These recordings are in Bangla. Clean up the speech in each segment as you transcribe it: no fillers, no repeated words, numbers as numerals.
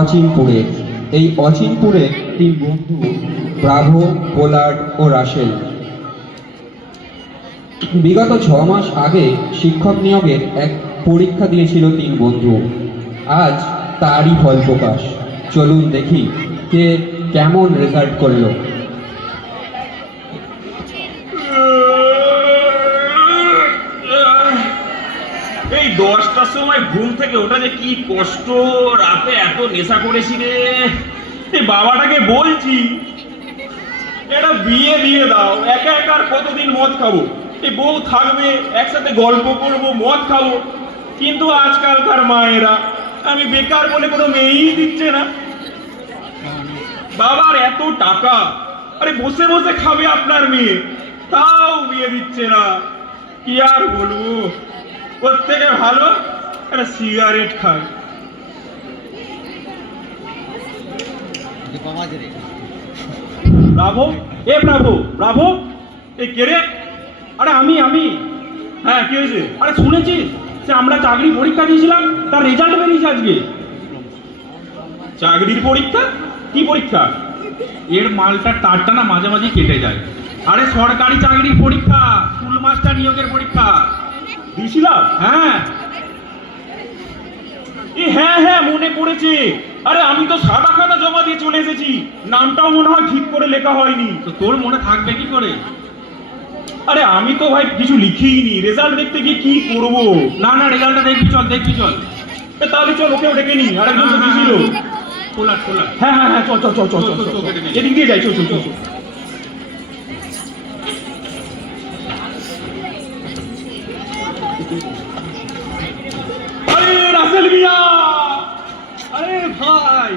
অচিনপুরে। এই অচিনপুরে তিন বন্ধু ব্রাভো, পোলার্ড ও রাসেল বিগত 6 মাস আগে শিক্ষক নিয়োগের এক পরীক্ষা দিয়েছিল তিন বন্ধু। আজ তারই ফল প্রকাশ। চলুন দেখি কে কেমন রেজাল্ট করলো। এই 10টার সময় ঘুম থেকে ওটা যে কি কষ্ট, রাতে এত নেশা করেছি রে। এই বাবাটাকে বলছি এটা বিয়ে দিয়ে দাও, একা একা আর কতদিন মদ খাবো, এই বউ থাকবে একসাথে গল্প করবো মদ খাবো, কিন্তু আজকালকার মায়েরা আমি বেকার বলে কোনো মেয়েই দিচ্ছে না। বাবার এত টাকা, আরে বসে বসে খাবে আপনার মেয়ে, তাও বিয়ে দিচ্ছে না। কি আর বলবো, ওর থেকে ভালো একটা সিগারেট খায়। ব্রাভো, ব্রাভো ব্রাভো, কে রে? আরে আমি। হ্যাঁ কি হয়েছে? আরে শুনেছিস যে আমরা চাকরি পরীক্ষা দিয়েছিলাম, তার রেজাল্ট বেরিয়েছে আজকে। চাকরির পরীক্ষা? কি পরীক্ষা? এর মালটার তারটা না মাঝে মাঝে কেটে যায়। আরে সরকারি চাকরির পরীক্ষা, স্কুল মাস্টার নিয়োগের পরীক্ষা দিয়েছিলাম। হ্যাঁ হ্যাঁ মনে পড়েছে। আরে আমি তো সাদা খাতা জমা দিয়ে চলে এসেছি, নামটাও মনে হয় ঠিক করে লেখা হয়নি। তো তোর মনে থাকবে কি করে? আরে আমি তো ভাই কিছু লিখিনি, রেজাল্ট দেখতে গিয়ে কি করবো। না রেজাল্টটা দেখবি চল। তাহলে চল ওকেও ডেকে নি। আর একজন তো ছিল পোলার। হ্যাঁ চল এদিক দিয়ে যাই, চল। রাসেল মিয়া, আরে ভাই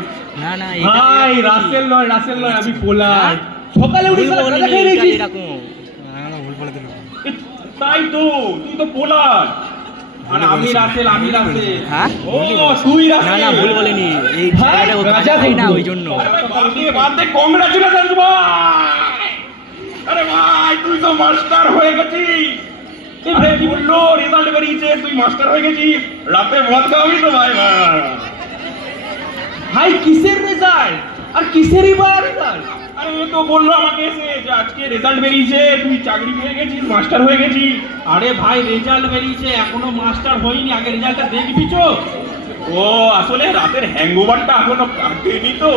ভাই রাসেল নয় আমি পোলার। সকালে উঠে গাঁজা খেয়ে নিয়েছিস? তাই তো, তুই তো পোলার আর আমি রাসেল। হ্যাঁ ও তুই রাসেল? না ভুল বলেনি, এই জায়গাটা ও গাঁজা খাই না ওই জন্য। বাদ দে, কংগ্রাচুলেশন ভাই। আরে ভাই তুই তো মাস্টার হয়ে গেছিস। আরে কি বললো, রেজাল্ট বেরিয়েছে, তুই মাস্টার হয়ে গেছিস, রাতে মদ খাওয়াবি তো ভাই। ভাই কিসের রেজাল্ট আর কিসেরই বা রেজাল্ট? আরে ও তো বললো আমাকে এসে যে আজকে রেজাল্ট বেরিয়েছে, তুই চাকরি পেয়ে গেছিস, মাস্টার হয়ে গেছিস। আরে ভাই রেজাল্ট বেরিয়েছে, এখনো মাস্টার হইনি, আগে রেজাল্টটা দেখবি চো। ও আসলে রাতের হ্যাংওভারটা এখনো কাটেনি তো।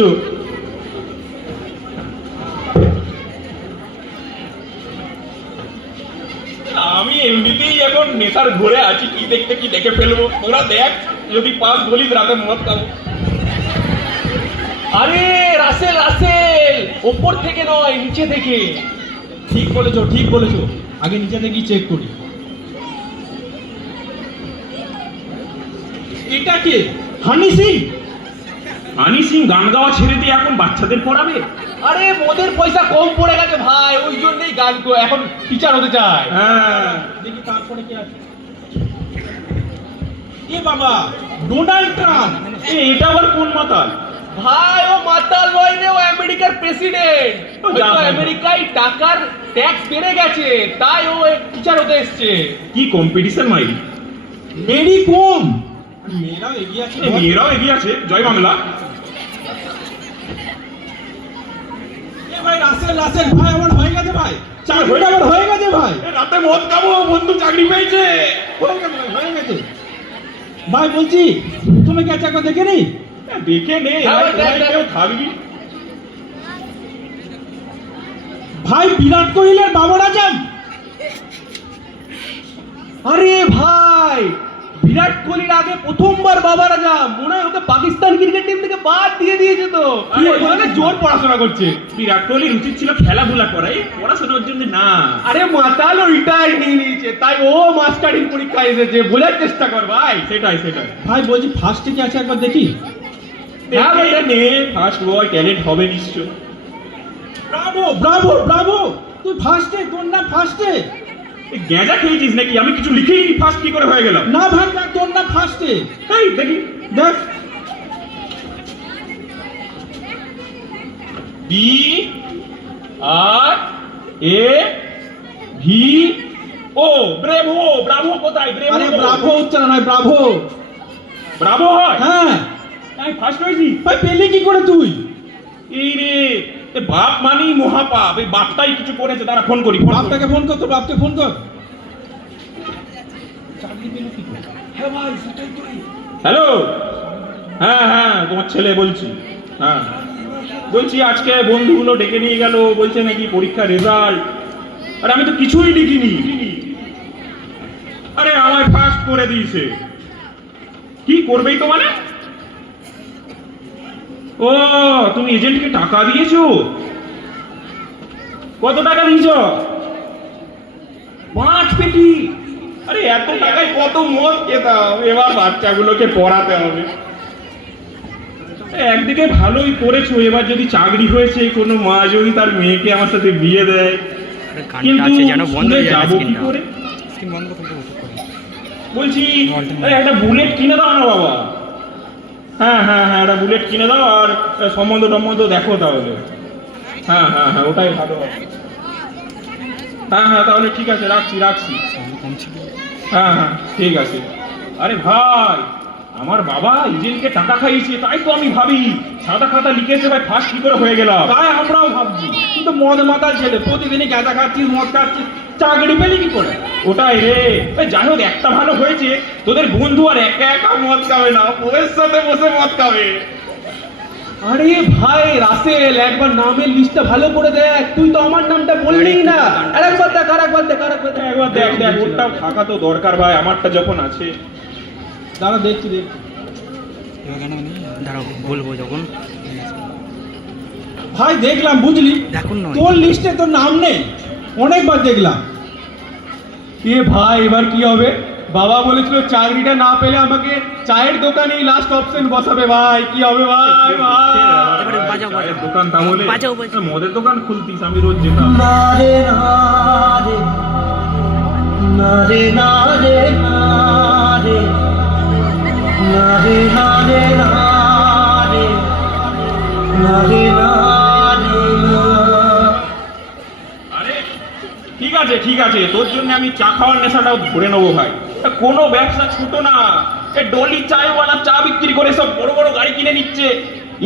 চো আমি এমনিতেই এখন নেশার ঘুরে আছি, কি দেখে ফেলবো। তোরা দেখ, যদি পাস বলিস রাতে মদ খাবো। আরে রাসেল ওপর থেকে নয়, নিচে থেকে। ঠিক বলেছো আগে নিচে থেকে চেক করি। এটা কে? হানি সিং গান গাওয়া ছেড়ে দিয়ে এখন বাচ্চাদের পড়াবে? আরে মোদের পয়সা কম পড়ে গেছে ভাই, ওই জন্যই গান এখন টিচার হতে চায়। হ্যাঁ দেখি তারপরে কি আছে। বাবা ডোনাল্ড ট্রাম্প, এটা আবার কোন মাতাল? ভাই ও মাতাল নয় রে, ও আমেরিকার প্রেসিডেন্ট। আমেরিকায় টাকার ট্যাক্স বেড়ে গেছে, তাই ও টিচার হতে এসছে। কি কম্পিটিশন মাইরি, মেরি কম। মেয়েরাও এগিয়ে আছে। জয় বাংলা। ভাই রাসেল ভাই আমার হয়ে গেছে ভাই, চাকরিটা আমার হয়ে গেছে ভাই। রাতে মদ খাবো, বন্ধু চাকরি পেয়েছে। হয়ে গেছে ভাই। বলছি তুমি কি একবার দেখে নি? দেখে নে, কেউ থাকবি। ভাই বিরাট কোহলির বাবার আজম। আরে ভাই বিরাট কোহলির আগে প্রথমবার বাবার আজম, মনে হয় ওকে পাকিস্তান ক্রিকেট টিম থেকে বাদ দিয়ে দিয়েছে তো। জোর পড়াশোনা করছে। বিরাট কোহলির উচিত ছিল খেলাধুলা করা, পড়াশোনার জন্য না। আরে মাতাল রিটায়ার নিয়ে নিয়েছে, তাই ও মাস্টারিং পরীক্ষা এসেছে, বোঝার চেষ্টা কর ভাই। সেটাই ভাই বলছি ফার্স্টে কি আছে একবার দেখি। নে, ফার্স্ট বয় ট্যালেন্ট হবে নিশ্চয়। ব্রাভো তুই ফার্স্টে, তোর নাম ফার্স্টে। গেঁজা খেয়েছিস নাকি? আমি কিছু লিখেই ফার্স্ট কি করে হয়ে গেলাম? না ভাই তোর নাম ফার্স্টে। এই দেখি, দেখ DRAV ও ব্রেভো, ব্রাভো কোথায়? ব্রেভো, আরে ব্রাভো উচ্চারণ হয়, ব্রাভো। ব্রাভো হয়? হ্যাঁ। আমি ফার্স্ট হয়েছি। ভাই পেলি কি করে তুই? এই রে, এ বাপ মানেই মহাপাপ, এই বাপটাই কিছু করেছে। তারা ফোন করি, ফোন করি। বাপটাকে ফোন কর, তোর বাপকে ফোন কর। হ্যালো, হ্যাঁ হ্যাঁ, তোমার ছেলে বলছি। হ্যাঁ বলছি, আজকে বন্ধুগুলো ডেকে নিয়ে গেল, বলছে নাকি পরীক্ষার রেজাল্ট। আরে আমি তো কিছুই লিখিনি। আরে আমায় ফার্স্ট করে দিয়েছে। কি করবেই তো মানে? ও, তুমি এজেন্টকে টাকা দিয়েছো? কত টাকা দিয়েছ? 5 পেটি। আরে এত টাকায় কত মদ খেতাম। এবার বাচ্চাগুলোকে পড়াতে হবে। একদিকে ভালোই করেছো, এবার যদি চাকরি হয়েছে, কোনো মা যদি তার মেয়েকে আমার সাথে বিয়ে দেয়, কিন্তু যেন বন্ধ স্কুলে হয়ে যাবে যাবো কি স্ক্রিনটা। করে? স্ক্রিন বন্ধ করতে বলছি একটা বুলেট কিনে দাও না বাবা। হ্যাঁ হ্যাঁ হ্যাঁ, একটা বুলেট কিনে দাও, আর সম্বন্ধ টম্বন্ধ দেখো তাহলে। হ্যাঁ হ্যাঁ হ্যাঁ, ওটাই ভালো হবে। হ্যাঁ হ্যাঁ, তাহলে ঠিক আছে, রাখছি রাখছি। হ্যাঁ হ্যাঁ ঠিক আছে। আরে ভাই, আমার বাবা এজেন্টকে টাকা খাইয়েছে, তাই তো আমি ভাবি সাদা খাতা লিখেছে ভাই, ফার্স্ট কি করে হয়ে গেলাম। তাই আমরাও ভাবছি, কিন্তু মদ মাতাল ছেলে, প্রতিদিনই গাঁজা খাচ্ছিস, মদ খাচ্ছিস, চাকরি পেলি কি করে? ওটাই রে। যাই হোক, একটা ভালো হয়েছে, তোদের বন্ধু আর একা একা মদ খাবে না, বউয়ের সাথে বসে মদ খাবে। আরে ভাই রাসেল, একবার নামের লিস্টটা ভালো করে দেখ। তুই তো আমার নামটা বললি না। আরেকবার দেখ, আরেকবার দেখ, আরেকবার দেখ। একবার দেখ দেখ, ওরটাও থাকা তো দরকার ভাই, আমারটা যখন আছে। দাঁড়া দেখছি দেখ। দাঁড়াও, বলবো যখন। ভাই দেখলাম, বুঝলি, দেখুন না তোর লিস্টে তোর নাম নেই, অনেকবার দেখলাম। এ ভাই, এবার কি হবে? বাবা বলেছিল চাকরিটা না পেলে আমাকে চায়ের দোকানেই লাস্ট অপশন বসাবে। ভাই কি হবে ভাই? ভাই এবারে বাজাও, বাজাও। দোকান তাহলে বাজাও, বাজাও। মদের দোকান খুলতিস, আমি রোজ যেতাম। নারে নারে নারে নারে নারে নারে নারে নারে নারে নারে না। আরে ঠিক আছে ঠিক আছে, তোর জন্য আমি চা খাওয়ার নেশাটাও ধরে নেবো ভাই। কোনো ব্যবসা ছোট না। এ ডলি চায়ওয়ালা চা বিক্রি করে সব বড় বড় গাড়ি কিনে নিচ্ছে।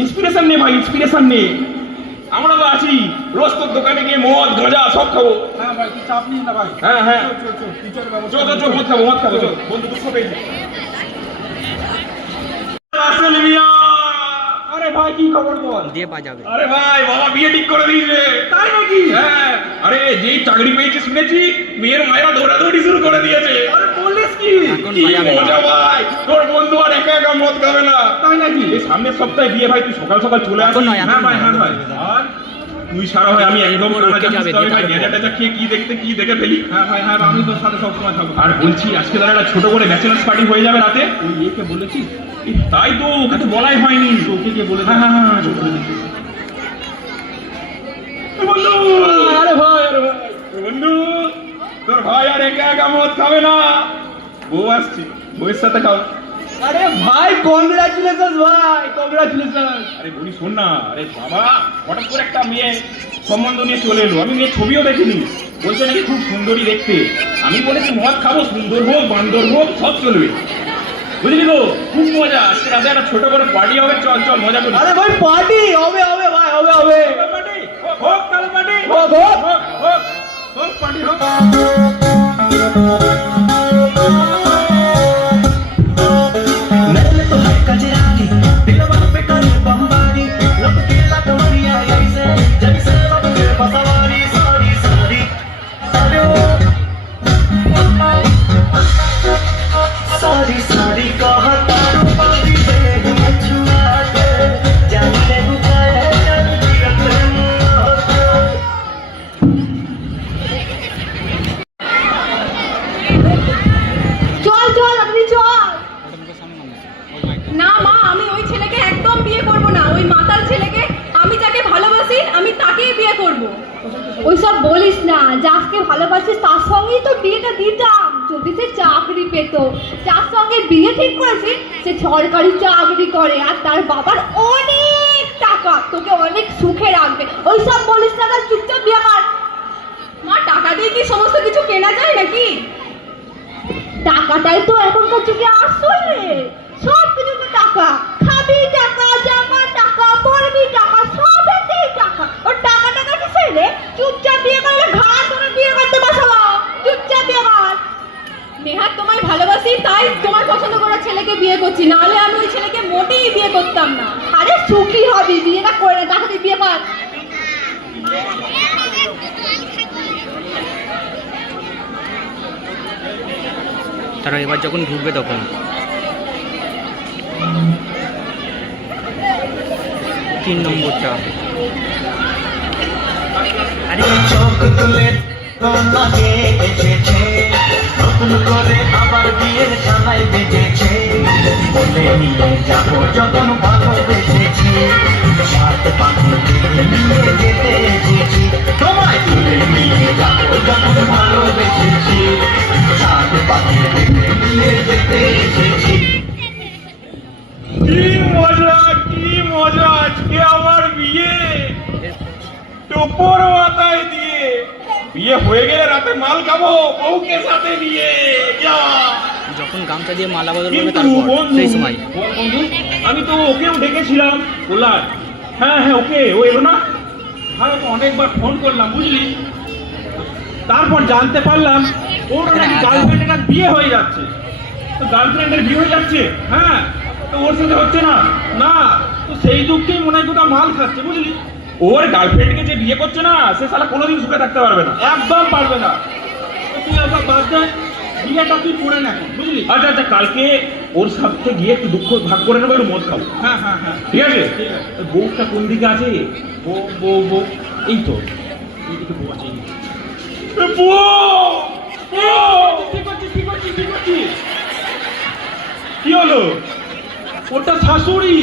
ইন্সপিরেশন নে ভাই, ইন্সপিরেশন নে। আমরা তো আছি, রোজ তোর দোকানে গিয়ে মদ গাঁজা সব খাবো। হ্যাঁ ভাই, তুই চাপ নিস না ভাই। হ্যাঁ হ্যাঁ, টিচার ব্যবস্থা চল চল, মদ খাবো মদ খাবো, চল বন্ধু দুঃখ পেয়েছি। রাসেল মিয়া, আরে ভাই কি খবর বল? দিয়ে বাজাবে। আরে ভাই, বাবা বিয়ে ঠিক করে দিয়েছে। তাই নাকি? হ্যাঁ, আরে যেই চাকরি পেয়েছে শুনেছি, মেয়ের মায়েরা দৌড়াদৌড়ি শুরু করে দিয়েছে। আরে বলিস কি? এখন কি বাজাবে না। মজা ভাই, তোর বন্ধু আর একা একা মদ খাবে না। তাই নাকি? এই সামনের সপ্তাহে বিয়ে ভাই, তুই সকাল সকাল চলে আসিস। এখন নয়, এখন হ্যাঁ ভাই, নয়। হ্যাঁ ভাই। আর তুই সারা ভাই, আমি একদম ওর সারা উঠে জানিস যাবে, তো, আমি ভাই দিয়ে গেঁজা টেজা খেয়ে কি দেখে ফেলি। হ্যাঁ ভাই, হ্যাঁ আমি তোর সাথে সবসময় থাকবো। আর বলছি, আজকে তাহলে একটা ছোট করে ব্যাচেলার্স পার্টি হয়ে যাবে রাতে। ওই একে বলেছিস? তাই তো, ওকে তো বলাই হয়নি। ওকে কে বলে? হ্যাঁ হ্যাঁ হ্যাঁ, চল, বলে দিচ্ছি। এ বন্ধু, আরে ভাই, আরে ভাই। এ বন্ধু, তোর ভাই আর একা একা মদ খাবে না। বউ আসছে, বউয়ের সাথে খাও। আরে ভাই কংগ্রাচুলেশন ভাই, কংগ্রাচুলেশন। আরে বলি শোন না, আরে বাবা হঠাৎ করে একটা মেয়ে সম্বন্ধ নিয়ে চলে এলো। আমি মেয়ের ছবিও দেখিনি, বলছে নাকি খুব সুন্দরী দেখতে। আমি বলেছি মদ খাবো, সুন্দর হোক বান্দর হোক সব চলবে। বুঝলি তো, খুব মজা। আজকে রাতে একটা ছোট করে পার্টি হবে, চল চল মজা করি। আরে ভাই পার্টি হবে হবে ভাই, হবে হবে। পার্টি হোক, তাহলে পার্টি হোক, হোক। হোক হোক হোক, পার্টি হোক। मैंने तो है कजरानी, दिलवा पे करे बमबारी, लपके लटमरिया ऐसे, जैसे लपके बसवारी, सारी सारी। अरे ओ, सारी सारी कहा तारू पारी से, छुआ के, जाने बुकाया जल्दी रखने চল চল, আপনি চল। না মা, আমি ওই ছেলেকে একদম বিয়ে করব না। ওই মাতাল ছেলেকে, আমি যাকে ভালোবাসি আমি তাকেই বিয়ে করব। ওইসব বলিস না, যাকে ভালোবাসিস তার সঙ্গেই তো বিয়েটা দিতাম যদি সে চাকরি পেত। যার সঙ্গে বিয়ে ঠিক করেছিস সে সরকারি চাকরি করে, আর তার বাবার অনেক টাকা, তোকে অনেক সুখে রাখবে। ওইসব বলিস না, তার চুপচাপ বিয়ে কর। মা টাকা দিয়ে কি সমস্ত কিছু কেনা যায় নাকি? টাকাটাই তো এখনকার যুগে আসলে সব কিছু তো টাকা, খাবি টাকা, জামা টাকা, পরবি টাকা, সবেতেই টাকা। ওর টাকা টাকা কিসের রে? চুপচাপ বিয়ে করলে ঘাট ধরে বিয়ে করতে বসাবো, চুপচাপ বিয়ে কর। নেহাত তোমায় ভালোবাসি তাই তোমার পছন্দ করা ছেলেকে বিয়ে করছি, নাহলে আমি ওই ছেলেকে মোটেই বিয়ে করতাম না। আরে সুখী হবি, বিয়েটা করে না, তাকে বিয়ে কর। তারা এবার যখন ঢুকবে তখন 3 নম্বরটা আরে চোখ তুলে তোমাকে এসেছে, নতুন করে আবার বিয়ের জানাই বেজেছে, বলে নিয়ে যাবো যখন ভালোবেসেছি, সাত পাখি নিয়ে যেতে এসেছি, তোমায় তুলে নিয়ে যাবো যখন ভালোবেসেছি, সাত পাখি নিয়ে যেতে এসেছি। কি মজা আজকে আমার বিয়ে, টোপর মাথায় দিয়ে বিয়ে হয়ে গেলে রাতে মাল খাবো বউকে সাথে নিয়ে যা। যখন গামছা দিয়ে মালা বদল করবে কিন্তু তারপর বন্ধু, সেই সময় বন্ধু, আমি তো ওকেও ডেকেছিলাম বললাম, হ্যাঁ ওকে, ও এলো না। আমি তো অনেকবার ফোন করলাম বুঝলি, তারপর জানতে পারলাম ওর নাকি গার্লফ্রেন্ডের বিয়ে হয়ে যাচ্ছে। তো গার্লফ্রেন্ডের বিয়ে হয়ে যাচ্ছে, হ্যাঁ, তো ওর সাথে হচ্ছে না। না তো সেই দুঃখেই মনে হয় কোথাও মাল খাচ্ছে বুঝলি। ওর গার্লফ্রেন্ডকে যে বিয়ে করছে না, সে শালা কোনোদিন সুখে থাকতে পারবে না। একদম পারবে না। তো তুই আবার বাদ দে, বিয়েটা তুই করে না এখন বুঝলি। আচ্ছা আচ্ছা, কালকে ওর সাথে গিয়ে একটু দুঃখ ভাগ করে নেবো, একটু মদ খাবো। হ্যাঁ হ্যাঁ হ্যাঁ, ঠিক আছে? ঠিক আছে। বউটা কোন দিকে আছে? বউ এই তো, এইদিকে বউ আছে। কি হলো? ওটা শাশুড়ি।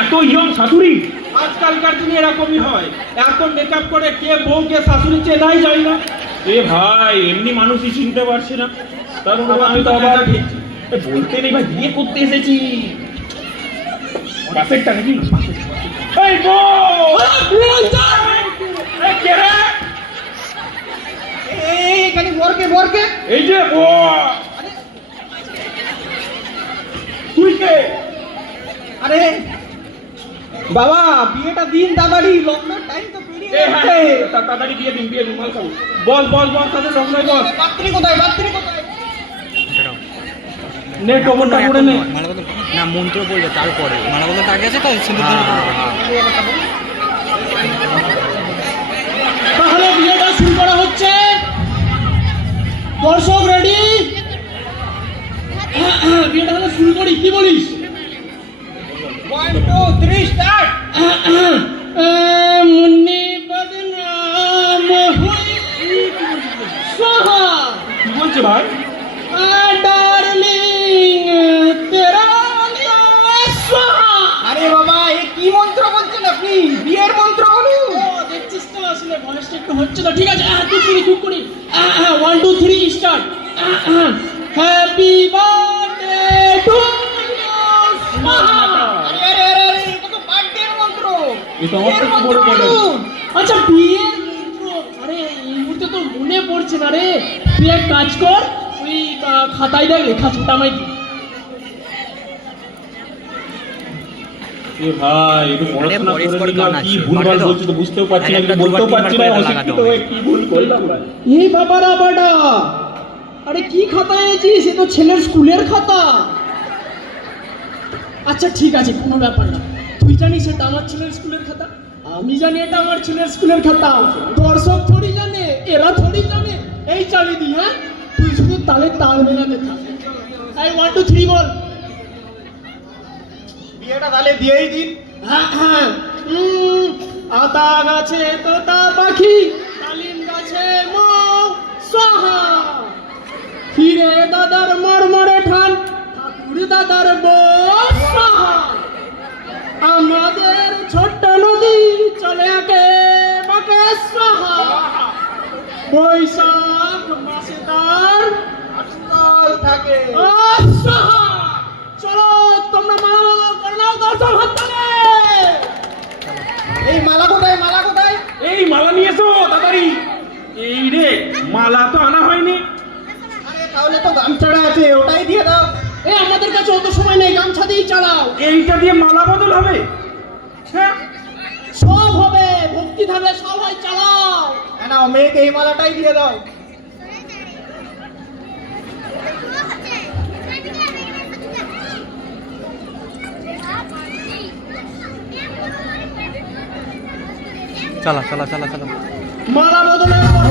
এত ইয়ং শাশুড়ি? আজকালকার দিনে এরকমই হয়, এত মেকআপ করে কে বউ কে শাশুড়ি চেনাই যায় না। এ ভাই, এমনি মানুষই চিনতে পারছি না। তার আমি তো আবার বলতে নেই ভাই, বিয়ে করতে এসেছি। পাশেরটা নাকি? এই বউ! এই কে রে? এখানে বরকে এই যে বউ! তুই কে? আরে বাবা, বিয়েটা দিন তাড়াতাড়ি, লকডাউন টাইম তো পেরিয়ে এ হ্যাঁ, যাচ্ছে। তাড়াতাড়ি বিয়ে দিন, মাল খাবো। বল বল বল, তাদের রংলাই বল। পাত্রী কোথায়? দাঁড়াও। নে খবরটা করে নে। মালা বদল না, মন্ত্র পড়বে তারপরে মালা বদলটা আগে আছে তো সিঁদুর দিয়ে পড়বে। তাহলে বিয়েটা শুরু করা হচ্ছে। দর্শক রেডি? বিয়েটা তাহলে শুরু করি, কি বলিস? 1 2 3 স্টার্ট। মুন্নি বদনাম হুই সোহা। কি বলছে ভাই? ডার্লিং তেরা সোহা। আরে বাবা, এ কি মন্ত্র বলছেন আপনি? বিয়ের মন্ত্র বলুন। দেখছিস তো আসলে ভয়েসটা একটু হচ্ছে তো। ঠিক আছে, তুই করি 1 2 3 start. Happy birthday to you. আরে এটা তো বার্থডের মন্ত্র। এটা আমার বিয়ের থেকে বড় মন্ত্র বলে। বলুন। আচ্ছা, বিয়ের মন্ত্র। আরে এই মুহূর্তে তো মনে পড়ছে না রে। তুই এক কাজ কর, ওই খাতায় দেখ লেখা আছে, ওটা আমায় দি। এ ভাই, একটু পড়াশোনা আরে, করে গান নিলাম, কি আছে, ভুলভাল পারবে তো? বলছি তো বুঝতেও পারছি না, একটা কিছু বলতেও দুবার পারছি না, তিনবার করে অশিক্ষিত লাগাতে হয়ে কি ভুল করলাম ভাই। এই বাবারা বাডা, আরে কি খাতা এনেছিস? এ তো ছেলের স্কুলের খাতা। আচ্ছা ঠিক আছে, কোনো ব্যাপার না। তুই জানিস এটা আমার ছেলের স্কুলের খাতা, আমি জানি এটা আমার ছেলের স্কুলের খাতা। দর্শক থোড়ি জানে, এরা থোড়ি জানে। এই চাবি দি, হ্যাঁ? তুই শুধু তালে তাল মেলাতে থাক। এই 1 2 3 বল। বিয়েটা তাহলে দিয়েই দিন। হ্যাঁ হ্যাঁ। আতা গাছে তোতা পাখি, ডালিম গাছে মৌ সোহা। হিরে দাদার মরমরে ঠান, ঠাকুর দাদার বউ সোহা। আমাদের ছোট্ট নদী চলে আঁকে বাঁকে সোহা। বৈশাখ মাসে তার আজকাল থাকে সোহা। চলো তোমরা মালা বদল করে নাও, দর্শক হাত তালে। এই মালা কোথায়? এই মালা নিয়ে এসো তাড়াতাড়ি। দিয়ে চালাও। এইটা দিয়ে মালা বদল হবে? হ্যাঁ, সব হবে, ভক্তি থাকলে সব হয়, চালাও। হ্যাঁ না, মেয়েকে এই মালাটাই দিয়ে দাও। চালা চালা চালা চালা। মালা বদলের পর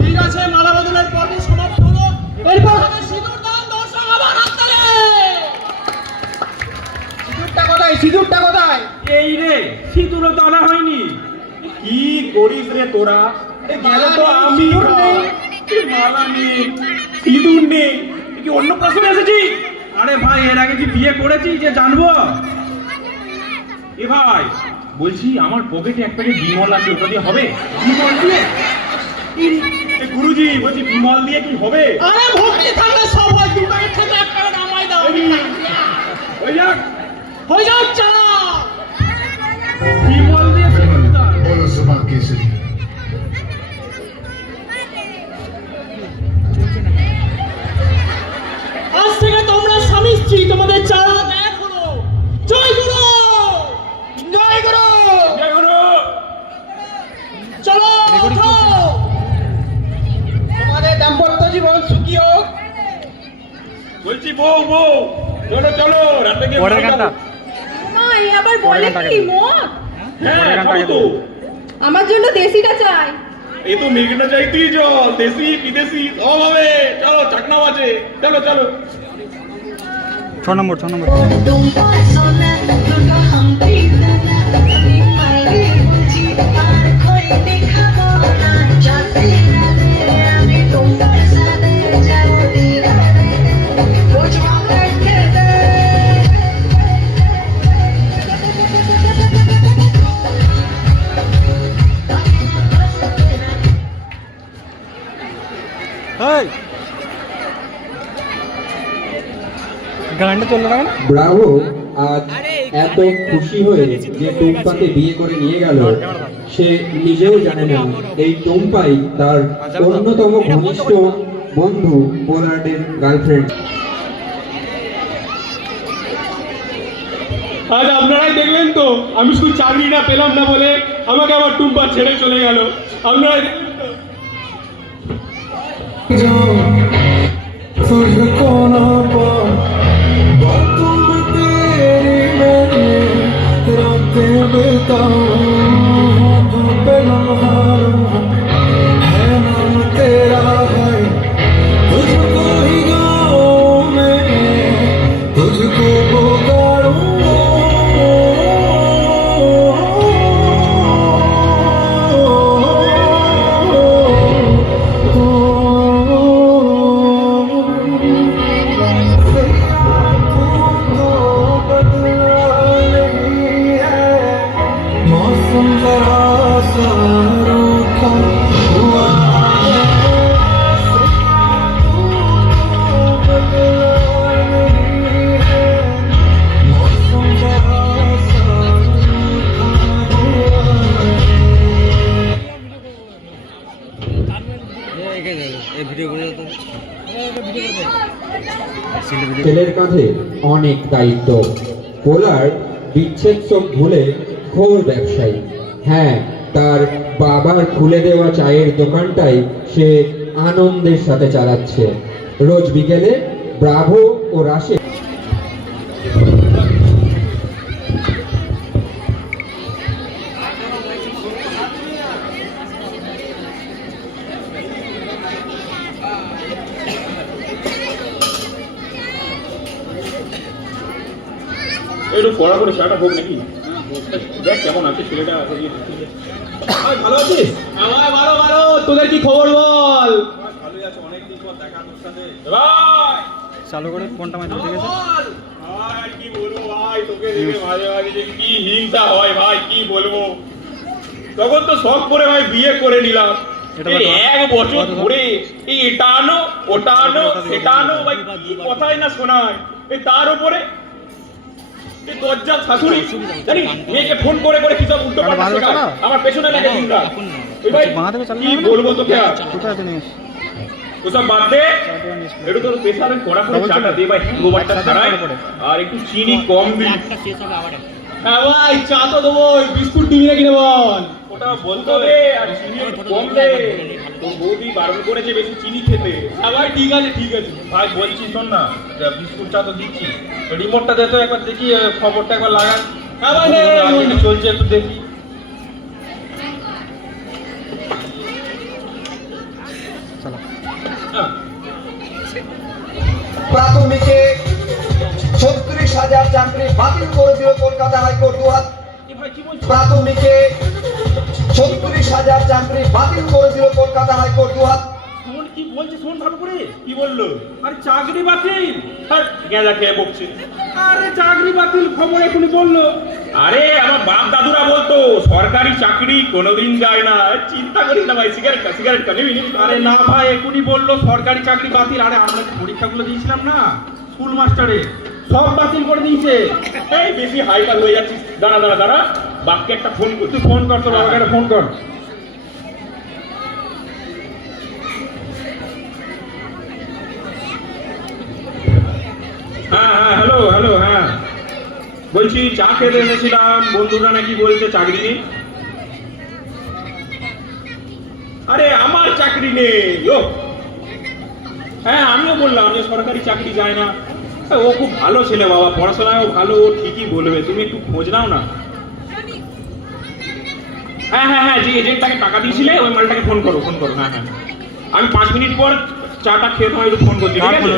ঠিক আছে, মালা বদলের পর্ব সমাপ্ত হলো। এরপর হবে সিঁদুর দান, দর্শক আবার হাততালি। সিঁদুরটা কোথায়, সিঁদুরটা কোথায়? এই রে, সিঁদুরও তো আনা হয়নি। কি করিস রে তোরা? গেলে তো আমি খাই। মালা নেই, সিঁদুর নেই, কি অন্য প্রশ্ন এসেছি? আরে ভাই, এর আগে কি বিয়ে করেছি যে জানবো? এ ভাই বলছি, আমার পকেটে এক প্যাকেট বিমল আছে, ওটা দিয়ে হবে? বিমল দিয়ে? এ গুরুজি বলছি, বিমল দিয়ে কি হবে? আরে ভক্তি থাকলে সব হয়, দু প্যাকেট থাকলে এক প্যাকেট আমায় দাও। ওই যাক, হয়ে যাক, চালাও। বিমল দিয়ে সিঁদুর দান। बोलो सुबह केसरी আজ থেকে তোমরা স্বামী স্ত্রী, তোমাদের চার হাত এক হলো। জয় গুরু, জয় গুরু। জয় গুরু। চলো, ওঠো। তোমাদের দাম্পত্য জীবন সুখী হোক। বলছি বউ বউ, চলো চলো, রাতে গিয়ে পরের মাল গানটা। খাবো। মা এই আবার বলে কি মদ? হ্যাঁ, খাবো তো। আমার জন্য দেশিটা চাই। এই তো মেঘনা চাইতেই চল, দেশি বিদেশি সব হবে। চলো, চাকনা আছে, চলো চলো। 6 নম্বর 6 নম্বর। तुम सोना दुर्गा हम पीना मायरे बुझी আর कोई दिखाबो ना जाते रे আমি তোমার সাথে যাব দিগারে বুঝবা করতে দে এই গানটা চললো না কেন? ব্রাভো আজ এত খুশি হয়ে যে টুম্পাকে বিয়ে করে নিয়ে গেল, সে নিজেও জানে না এই টুম্পাই তার অন্যতম ঘনিষ্ঠ বন্ধু পোলার্ডের গার্লফ্রেন্ড। আজ আপনারাই দেখলেন তো, আমি শুধু চাকরিটা পেলাম না বলে আমাকে আবার টুম্পা ছেড়ে চলে গেল। আপনারাই দেখলেন তো। तुझको ना पा तुम तेरी मैंने रातें बिताऊं पे है नाम तेरा है तुझको ही गाऊं मैं तुझको मौसम जरा सा रूठा हुआ है बदला नहीं है मौसम जरा सा रूठा हुआ है এই ভিডিও করে তো ছেলের কাঁধে অনেক দায়িত্ব। পোলার বিচ্ছেদ সব ভুলে ঘোর ব্যবসায়ী। হ্যাঁ, তার বাবার খুলে দেওয়া চায়ের দোকানটাই সে আনন্দের সাথে চালাচ্ছে। রোজ বিকেলে ব্রাভো ও রাশে একটু পড়া করে সারাটা হোক নাকি? দেখ কেমন আছে ছেলেটা। ভালো আছিস? আমার ভালো ভালো, তোদের কি খবর বল? ভালোই আছে, অনেকদিন পর দেখা তোর সাথে। চালু করে কোনটা মাঝে ঠিক আছে? ভাই কি বলবো ভাই, তোকে দেখে মাঝে মাঝে যে কি হিংসা হয় ভাই, কি বলবো। তখন তো শখ করে ভাই বিয়ে করে নিলাম। এটা এই কত? 1 বছর কত? ধরে এই এটা আনো ওটা আনো সেটা আনো ভাই কি কথাই না শোনায়। এই তার উপরে এই দরজা শাশুড়ি জানি মেয়েকে ফোন করে করে কি সব উল্টো পাল্টা শেখায়। আমার পেছনে লাগে দিনরাত। এই ভাই কি বলবো তোকে আর? কোথায় আছে নিস? ওসব বাদ দে, একটু তোর প্রেসারে কড়া করে চাটা দে ভাই, গোবরটা ছাড়াই আর একটু চিনি কম দিবি। হ্যাঁ ভাই চা তো দেবো, বিস্কুট দিবি নাকি রে বল? ওটা বলতে হবে আর চিনি একটু কম দে। তোর বৌদি বারণ করেছে বেশি চিনি খেতে। হ্যাঁ ভাই ঠিক আছে ঠিক আছে। ভাই বলছি শোন না, বিস্কুট চা তো দিচ্ছি, রিমোটটা দে তো একবার দেখি, খবরটা একবার লাগান। হ্যাঁ ভাই নে, কি চলছে একটু দেখি। প্রাথমিকে 36,000 চাকরি বাতিল করে দিল কলকাতা হাইকোর্ট। প্রাথমিকে 36,000 চাকরি বাতিল করে দিল কলকাতা হাইকোর্ট। শোন কি বলছে, শোন ভালো করে। কি বললো? আরে চাকরি বাতিল। আর গেঁজা খেয়ে বকছে। আরে চাকরি বাতিল খবর এখনই বললো। আরে আমার বাপ দাদুরা বলতো সরকারি চাকরি কোনোদিন যায় না। চিন্তা করিস না ভাই, সিগারেটটা নিবি? আরে না ভাই, এখনই বললো সরকারি চাকরি বাতিল। আরে আমরা যে পরীক্ষাগুলো দিয়েছিলাম না স্কুল মাস্টারে, সব বাতিল করে দিয়েছে। এই বেশি হাইপার হয়ে যাচ্ছিস। দাঁড়া দাঁড়া দাঁড়া, বাপকে একটা ফোন করছি। তুই ফোন কর, তোর বাবাকে একটা ফোন কর। হ্যাঁ হ্যাঁ হ্যালো হ্যালো, হ্যাঁ বলছি চা খেতে এনেছিলাম, বন্ধুরা নাকি বলছে চাকরি নেই। আরে আমার চাকরি নেই। ও হ্যাঁ আমিও বললাম যে সরকারি চাকরি যায় না। ও খুব ভালো ছেলে বাবা, পড়াশোনায়ও ভালো, ও ঠিকই বলবে, তুমি একটু খোঁজ নাও না। হ্যাঁ হ্যাঁ হ্যাঁ, যে এজেন্টটাকে টাকা দিয়েছিলে ওই মালটাকে ফোন করো হ্যাঁ হ্যাঁ, আমি 5 মিনিট পর চাটা খেয়ে তোমায় একটু ফোন করছি, ঠিক আছে?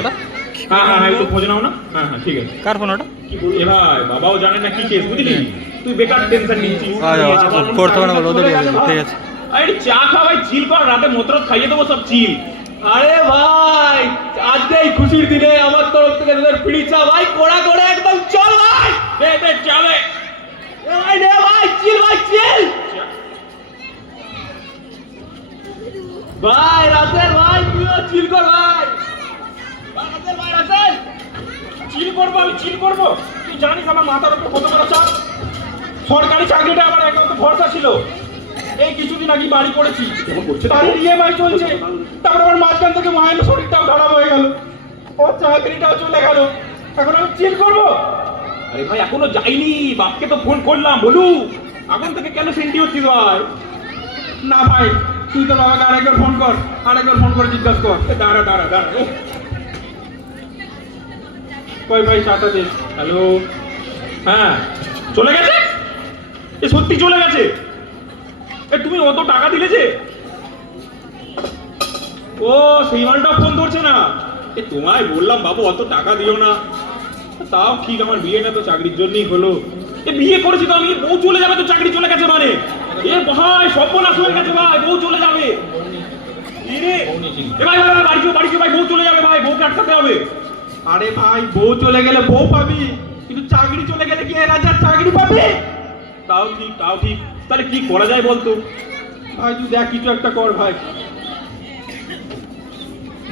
হ্যাঁ হ্যাঁ হ্যাঁ, একটু খোঁজ নাও না। হ্যাঁ হ্যাঁ ঠিক আছে। কার ফোন ওটা? কি বলি এ ভাই, বাবাও জানে না কি কেস, বুঝলি? তুই বেকার টেনশন নিচ্ছিস। করতে পারে না বলো, ওদের ঠিক আছে। আরে চা খা ভাই, চিল কর, রাতে মতরত খাইয়ে দেবো সব চিল। আরে ভাই আজকে এই খুশির দিনে আমার তরফ থেকে তোদের ফ্রি চা ভাই, কোড়া করে একদম চল ভাই। দে দে চলে। এ ভাই নে ভাই, চিল ভাই চিল ভাই, রাতের ভাই তুইও চিল কর ভাই। রাতের ভাই রাতের চিল করবো, আমি চিল করবো। তুই জানিস আমার মাথার উপর কত বড় চাপ। সরকারি চাকরিটা আমার একমাত্র ভরসা ছিল। এই কিছুদিন আগে বাড়ি করেছি, বাড়ির ইএমআই চলছে, তারপর আমার মাঝখান থেকে মায়ের শরীরটাও খারাপ হয়ে গেল, ওর চাকরিটাও চলে গেল, এখন আমি চিল করবো? আরে ভাই এখনো যাইনি, বাপকে তো ফোন করলাম, বলু এখন থেকে কেন সেন্টি হচ্ছিস ভাই? না ভাই, তুই তো বাবাকে আরেকবার ফোন কর, আরেকবার ফোন করে জিজ্ঞাসা কর। দাঁড়া দাঁড়া দাঁড়া। কই ভাই চাটা দে। হ্যালো, হ্যাঁ চলে গেছে? এ সত্যি চলে গেছে? এ তুমি অত টাকা দিলে যে? ও সেই মালটা ফোন ধরছে না। এ তোমায় বললাম বাবু অত টাকা দিও না। তাও ঠিক, আমার বিয়েটা তো চাকরির জন্যই হলো। এ বিয়ে করেছি তো আমি, বউ চলে যাবে তো চাকরি চলে গেছে মানে? এ ভাই সর্বনাশ হয়ে গেছে ভাই, বউ চলে যাবে। এ ভাই ভাই বাড়ি চো ভাই, বউ চলে যাবে ভাই, বউকে আটকাতে হবে। আরে ভাই বউ চলে গেলে বউ পাবি, কিন্তু চাকরি চলে গেলে কি রাজার চাকরি পাবি? তাও ঠিক তাও ঠিক, তাহলে কি করা যায় বলতো? ভাই তুই দেখ কিছু একটা কর ভাই।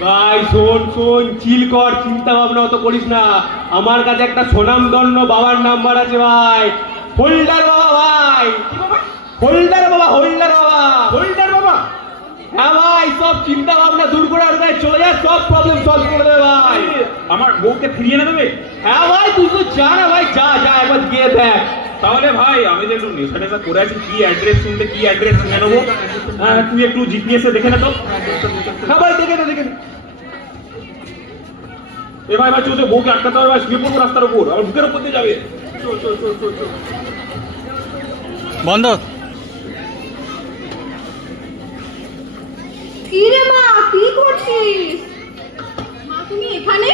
ভাই শোন শোন, চিল কর, চিন্তা ভাবনা অত করিস না। আমার কাছে একটা স্বনামধন্য বাবার নাম্বার আছে ভাই, হোল্ডার বাবা ভাই। হোল্ডার বাবা, হোল্ডার বাবা, হোল্ডার বাবা। হ্যাঁ ভাই, সব চিন্তা ভাবনা দূর করে আর ভাই চলে যা, সব প্রবলেম সলভ করে দেবে ভাই। আমার বউকে ফিরিয়ে এনে দেবে? হ্যাঁ ভাই তুই তো যা না ভাই, যা যা একবার গিয়ে দেখ। তাহলে ভাই আমি তো একটু নেশা টেশা করে আছি, কি অ্যাড্রেস শুনতে কি অ্যাড্রেস নিয়ে নেবো? হ্যাঁ তুই একটু জিপিএস এ দেখে নে তো। হ্যাঁ ভাই দেখে নে দেখে নে। এ ভাই ভাই চলছে, বউকে আটকাতে হবে ভাই, শুয়ে পড়বো রাস্তার উপর, আমার বুকের উপর দিয়ে যাবে। চল চল চল চল চল। বন্ধ। কি রে মা, কি করছিস? মা তুমি এখানে?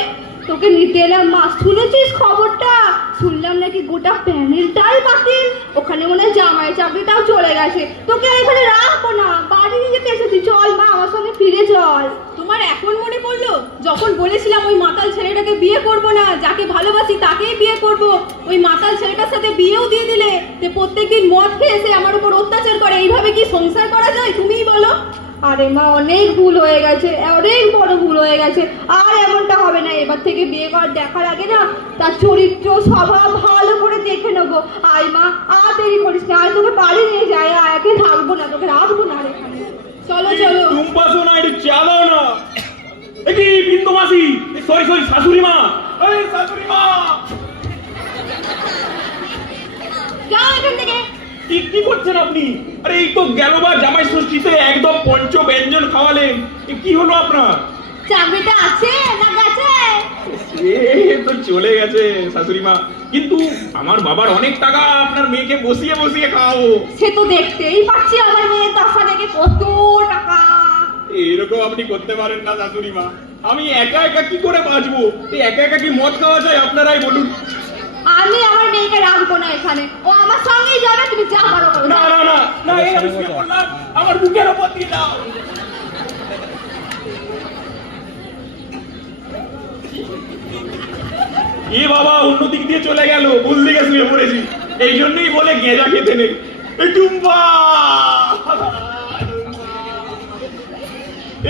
তোকে নিতে এলাম মা। শুনেছিস খবরটা? শুনলাম নাকি গোটা প্যানেলটাই বাতিল, ওখানে মনে হয় জামাই চাকরিটাও চলে গেছে। তোকে এখানে রাখবো না, বাড়ি নিয়ে যেতে এসেছি। চল মা আমার সঙ্গে ফিরে চল। তোমার এখন মনে পড়লো যখন বলেছিলাম ওই মাতাল ছেলেটাকে বিয়ে করব না, যাকে ভালোবাসি তাকেই বিয়ে করব? ওই মাতাল ছেলেটার সাথে বিয়েও দিয়ে দিলে। যে প্রত্যেকদিন মদ খেয়ে এসে আমার উপর অত্যাচার করে, এইভাবে কি সংসার করা যায় তুমিই বলো? আরে মা, অনেক ভুল হয়ে গেছে, অনেক বড় ভুল হয়ে গেছে। আর এমনটা হবে না। এবার থেকে বিয়ে করার দেখার আগে না তার চরিত্র স্বভাব ভালো করে দেখে নেবো। আয় মা, আর দেরি করিস না, আর তোকে বাড়ি নিয়ে যায়। আয়াকে থাকবো না, তোকে রাখবো না আর এখানে। চলো চলো। টুম্পা শোনা, একটু চালাও না। কি বিন্দু মাসি, সরি সরি, শাশুড়ি মা, এই শাশুড়ি মা, যাও এখান থেকে। কি করছেন আপনি? আরে এই তো গেলবার জামাই ষষ্ঠীতে একদম পঞ্চ ব্যঞ্জন খাওয়ালেন, কি হলো আপনার? চাকরিটা আছে না গেছে? এ তো চলে গেছে শাশুড়ি মা, কিন্তু আমার বাবার অনেক টাকা আপনার মেয়েকে বসিয়ে বসিয়ে খাওয়াবো। সে তো দেখতেই পাচ্ছি আমার মেয়ের দশা দেখে কত টাকা। এরকম আপনি করতে পারেন না শাশুড়ি মা, আমি একা একা কি করে বাঁচবো? এই একা একা কি মদ খাওয়া যায়? আপনারাই বলুন। আমি আমার মেয়েকে রাখবো না এখানে, ও আমার সঙ্গেই যাবে, তুমি যা পারো করো। না না না না, এই আমি শুয়ে পড়লাম, আমার বুকের ওপর দিয়ে দাও। এ বাবা, অন্য দিক দিয়ে চলে গেল, ভুল দিকে শুয়ে পড়েছি। এই জন্যই বলে গেঁজা খেতে নেই। এই টুম্পা,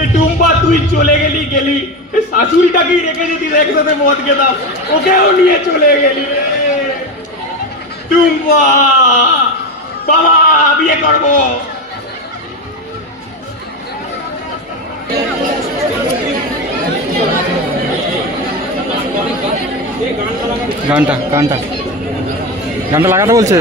এই টুম্পা, তুই চলে গেলি গেলি, শাশুড়িটাকেই রেখে যদি একসাথে মদ খেতাম, ওকেও নিয়ে চলে গেলি রে টুম্পা। বাবা, বিয়ে করবো। গানটা গানটা গানটা লাগাতে বলছে।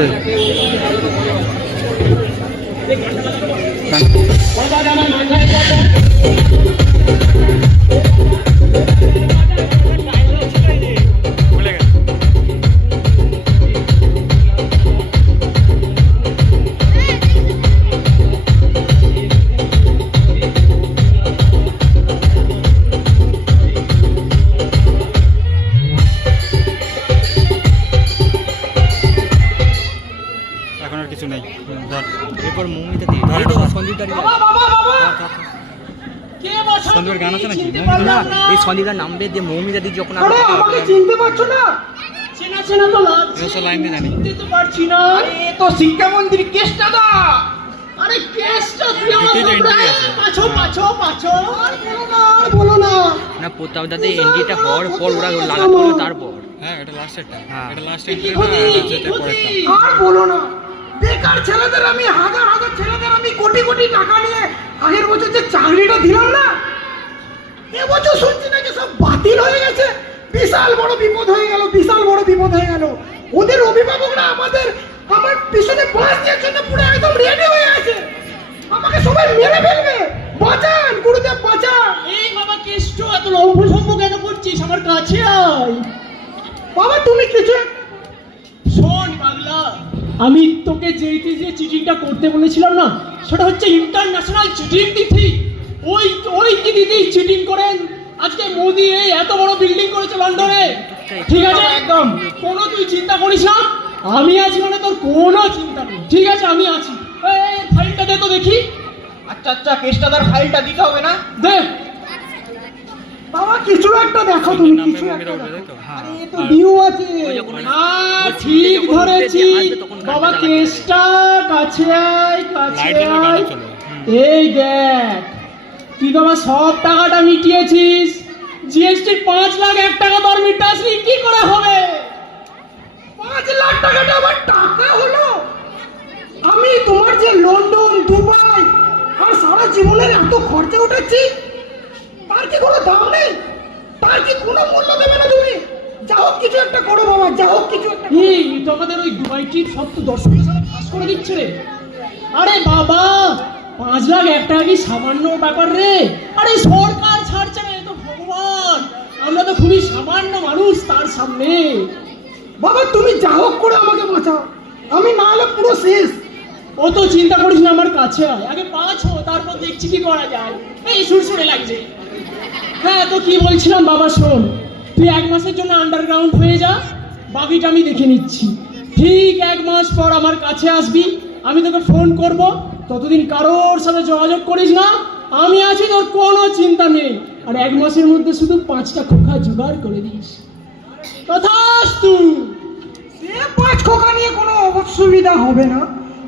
ভুলে গেছে। এখন আর কিছু নেই। ধর এরপর মৌমিতা দিয়ে ধর, এটা সন্দীপ দাঁড়িয়ে বাবা বাবা বাবা, কে বাছা? সন্দীপের গান আছে নাকি? চিনতে মৌমিতা না, পারলাম না। এই সন্দীপদার নাম দিয়ে মৌমিতা দিয়ে যখন আরে আমাকে চিনতে পারছো না? চেনা চেনা তো লাগছে, এসব লাইন দিয়ে জানি। চিনতে তো পারছি না। আরে এ তো শিক্ষামন্ত্রী কেষ্টা দা। আরে কেষ্টা, তুই আমার এটাই তো তোমরা entry আছে। পাছো পাছো পাছো। আর বলো না, আর বলো না। না, প্রতাপ দাদা এন্ট্রিটা হওয়ার পর ওরা লাগাতে হলো তারপর। হ্যাঁ, এটা লাস্টেরটা। হ্যাঁ, এটা লাস্ট কি এন্ট্রি ক্ষতি, না, কি যেটা ক্ষতি? পরেরটা। আর বলো না। বেকার ছেলেদের আমি হাজার হাজার ছেলেদের আমি কোটি কোটি টাকা নিয়ে আগের বছর যে চাকরিটা দিলাম না, এবছর শুনছি নাকি সব বাতিল হয়ে গেছে। বিশাল বড় বিপদ হয়ে গেল, বিশাল বড় বিপদ হয়ে গেল। ওদের অভিভাবকরা আমার পিছনে বাস দেওয়ার জন্য পুরো একদম রেডি হয়ে আছে। আমাকে সবাই মেরে ফেলবে। বাঁচান গুরুদেব, বাঁচান। এই বাবা কেষ্ট, এত লম্ফসম্ভ কেন করছিস? আমার কাছে আয় বাবা। তুমি কিছু শোন পাগলা, আমি তোকে যে চিঠিটা করতে বলেছিলাম না, সেটা হচ্ছে ইন্টারন্যাশনাল চিটিং তিথি। ওই তিথিতেই চিটিং করেন আজকে মোদি এই এত বড় বিল্ডিং করেছে লন্ডনে। ঠিক আছে, একদম কোনো তুই চিন্তা করিস না, আমি আছি মানে তোর কোনো চিন্তা নেই। ঠিক আছে, আমি আছি। এই ফাইলটা দে তো দেখি। আচ্ছা আচ্ছা, কেষ্টাদার ফাইলটা দিতে হবে না? দে বাবা, কিছু একটা দেখো তুমি, কিছু একটা দেখো। আরে এ তো ডিউ আছে। হ্যাঁ, ঠিক ধরেছি বাবা। কেসটা কাছে আয়, কাছে আয়। এই দেখ, তুই তো আমার সব টাকাটা মিটিয়েছিস। জিএসটির 5 লাখ 1 টাকা তোর মিটাসনি, কি করে হবে? 5 লাখ টাকাটা আমার টাকা হলো? আমি তোমার যে লন্ডন, দুবাই আর সারা জীবনের এত খরচা উঠাচ্ছি, তার কি কোনো দাম নেই? তার কি কোনো মূল্য দেবে না তুমি? যা হোক কিছু একটা করো বাবা, যা হোক কিছু একটা। এই তোমাদের ওই দুবাই ট্রিপ সব তো দর্শকের সাথে ফাঁস করে দিচ্ছে রে। আরে বাবা, 5 লাখ 1 টাকা কি সামান্য ব্যাপার রে? আরে সরকার ছাড়ছে না, এ তো ভগবান। আমরা তো খুবই সামান্য মানুষ তার সামনে। বাবা তুমি যা হোক করে আমাকে বাঁচাও, আমি না হলে পুরো শেষ। ও তো চিন্তা করিস না, আমার কাছে আয়, আগে পাঁচো, তারপর দেখছি কি করা যায়। এই সুরসুরে লাগছে। হ্যাঁ, তো কি বলছিলাম বাবা, শোন, তুই 1 মাসের জন্য আন্ডারগ্রাউন্ড হয়ে যা, বাকিটা আমি দেখে নিচ্ছি। ঠিক 1 মাস পর আমার কাছে আসবি, আমি তোকে ফোন করব। ততদিন কারোর সাথে যোগাযোগ করিস না, আমি আছি, তোর কোনো চিন্তা নেই। আর 1 মাসের মধ্যে শুধু 5টা খোকা জোগাড় করে দিস। তথাস্তু। সে 5 খোকা নিয়ে কোনো অসুবিধা হবে না।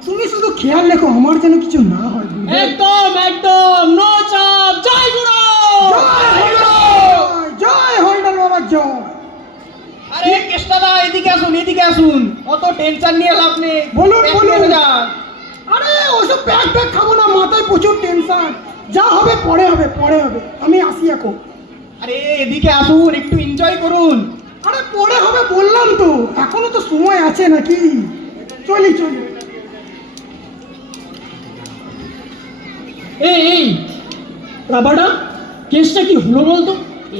তুমি শুধু খেয়াল রেখো আমার যেন কিছু না হয়। একদম একদম নো চাপ। জয় গুরু, জয় হলদার বাবা জয়। আরে কৃষ্ণদা এদিকে আসুন, এদিকে আসুন, অত টেনশন নিয়ে লাভ নেই। বলুন বলুন। আরে ওসব ব্যাগ খাবো না, মাথায় প্রচুর টেনশন। যা হবে পরে হবে, পরে হবে, আমি আসি এখন। আরে এদিকে আসুন, একটু এনজয় করুন। আরে পরে হবে বললাম তো, এখনো তো সময় আছে নাকি। চলি চলি। এই রাবাডা, কেসটা কি হলো বলতো?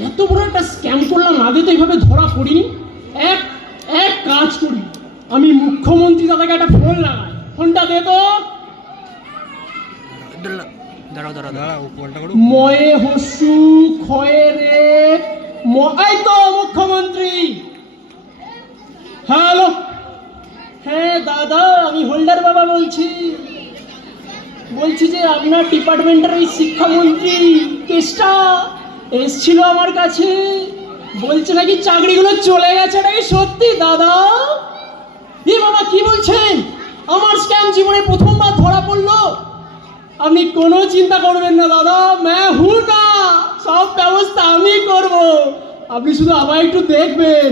এত বড় একটা স্ক্যাম করলাম, আগে তো এইভাবে ধরা পড়িনি। এক কাজ করি, আমি মুখ্যমন্ত্রী দাদাকে একটা ফোন লাগাই। ফোনটা দে তো। ময়ে হসু খয়ে রে এই তো মুখ্যমন্ত্রী। হ্যালো, হ্যাঁ দাদা, আমি হোল্ডার বাবা বলছি যে আপনার ডিপার্টমেন্টের এই শিক্ষামন্ত্রী কেসটা এসছিল আমার কাছে, বলছে নাকি চাকরিগুলো চলে গেছে। নাকি সত্যি দাদা? এ বাবা কি বলছেন? আমার স্ক্যাম জীবনে প্রথমবার ধরা পড়লো। আপনি কোনো চিন্তা করবেন না দাদা, मैं हूं ना, সব ব্যবস্থা আমি করব। আপনি শুধু আমায় একটু দেখবেন,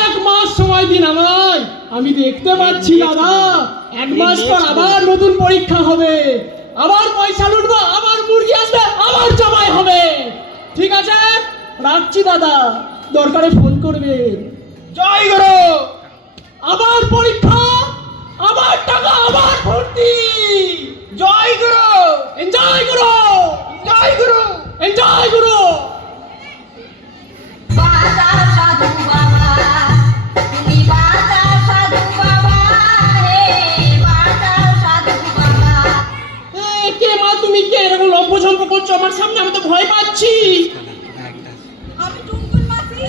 1 মাস সময় দিন আমায়, আমি দেখতে পাচ্ছি দাদা। 1 মাস পর আবার নতুন পরীক্ষা হবে, আবার পয়সা লুটবো, আবার মুরগি আসবে, আবার জমাই হবে। ঠিক আছে, রাখছি দাদা, দরকারে ফোন করবেন। জয় গুরু। আবার পরীক্ষা, আবার টাকা, আবার ভর্তি। জয় গুরু, এনজয় গুরু, জয় গুরু, এনজয় গুরু। বাজা সাধু বাবা, তুমি বাজা সাধু বাবা, হে বাজা সাধু বাবা। কে মা তুমি? কে এরকম লম্পঝম্প করছো আমার সামনে? আমি তো ভয় পাচ্ছি। আমি টুনটুন মাসি।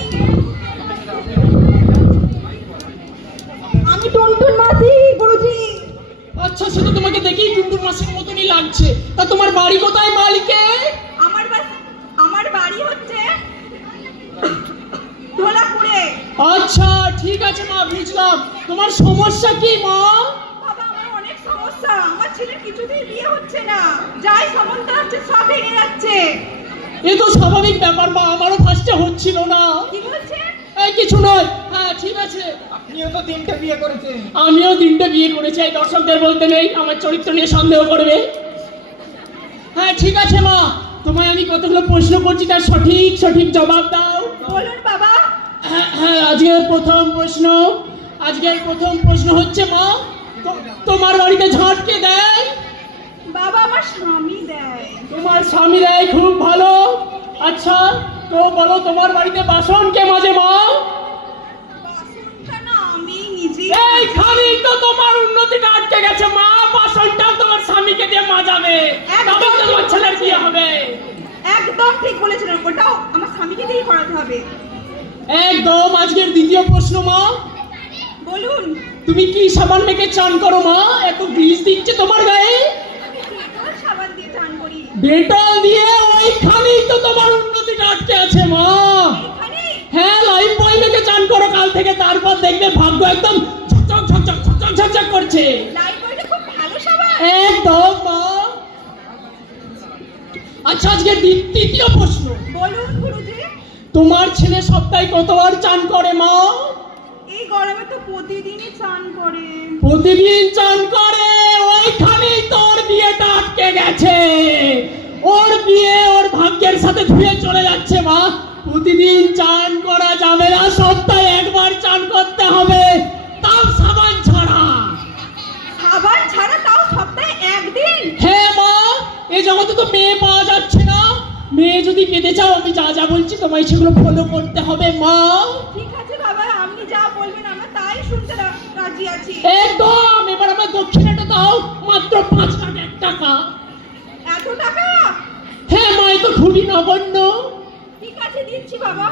আমি টুনটুন মাসি গুরুজি। আচ্ছা, সে তো তোমাকে দেখেই টুনটুন মাসির মতনই লাগছে। তা তোমার বাড়ি কোথায় মালিকে? আমার বাড়ি হচ্ছে ধোলাপুরে। আচ্ছা ঠিক আছে মা, বুঝলাম। তোমার সমস্যা কি মা? বাবা আমার অনেক সমস্যা, আমার ছেলের কিছুতেই বিয়ে হচ্ছে না, যাই সম্বন্ধ হচ্ছে সব ভেঙে যাচ্ছে। এ তো স্বাভাবিক ব্যাপার মা, আমারও ফার্স্টে হচ্ছিল না। কি বলছেন? এই কিছু নয়। হ্যাঁ ঠিক আছে। আপনিও তো 3টে বিয়ে করেছেন। আমিও 3টে বিয়ে করেছি, এই দর্শকদের বলতে নেই, আমার চরিত্র নিয়ে সন্দেহ করবে। হ্যাঁ ঠিক আছে মা, তোমায় আমি কতগুলো প্রশ্ন করছি, তার সঠিক জবাব দাও। বলুন বাবা। হ্যাঁ, আজকের প্রথম প্রশ্ন হচ্ছে মা, তোমার বাড়িতে ঝাঁট কে দেয়? বাবা আমার স্বামী দেয়। তোমার স্বামী দেয়, খুব ভালো। আচ্ছা তো বলো, তোমার বাড়িতে বাসন কে মাজে মা? বাসনটা না আমি নিজে। এইখানে তো তোমার উন্নতিটা আটকে গেছে মা, বাসনটাও তোমার স্বামীকে দিয়ে মাজাবে, তবে তো তোমার ছেলের বিয়ে হবে। একদম ঠিক বলেছেন, ওটাও আমার স্বামীকে দিয়েই করাতে হবে। একদম। আজকের দ্বিতীয় প্রশ্ন মা, বলুন। তুমি কি সাবান মেখে চান করো মা? এত গ্রিস দিচ্ছে তোমার গায়ে। আমি সাবান দিয়ে চান করি। ডেটল দিয়ে। ওইখানেই তো তোমার উন্নতিটা আটকে আছে মা। এখানে? হ্যাঁ, লাইফ বয় মেখে চান করো কাল থেকে, তারপর দেখবে ভাগ্য একদম ঝকঝক করছে। লাইফ বয়টা খুব ভালো সাবান। একদম মা। আচ্ছা আজকে তৃতীয় প্রশ্ন, বলুন গুরুজি। তোমার ছেলে সপ্তাহে কতবার চান করে মা? এই গরমে তো প্রতিদিনই চান করে। প্রতিদিন চান করে। ওইখানেই তোর বিয়েটা আটকে গেছে। ওর বিয়ে ওর ভাগ্যের সাথে ধুয়ে চলে যাচ্ছে মা। প্রতিদিন চান করা যাবে না, সপ্তাহে একবার চান করতে হবে, তাও সাবান ছাড়া। সাবান ছাড়া, তাও সপ্তাহে একদিন? হ্যাঁ মা, এই জগতে তো মেয়ে পাওয়া যাচ্ছে না। মেয়ে যদি পেতে চাও, আমি যা বলছি তোমায় সেগুলো ফলো করতে হবে মা। ঠিক আছে বাবা, আপনি যা বলবেন আমরা তাই শুনতে রাজি আছি। একদম। এবার আমার দক্ষিণাটা দাও, মাত্র 5 লাখ টাকা। এত টাকা? হ্যাঁ মা, এ তো খুবই নগণ্য। ঠিক আছে দিচ্ছি বাবা।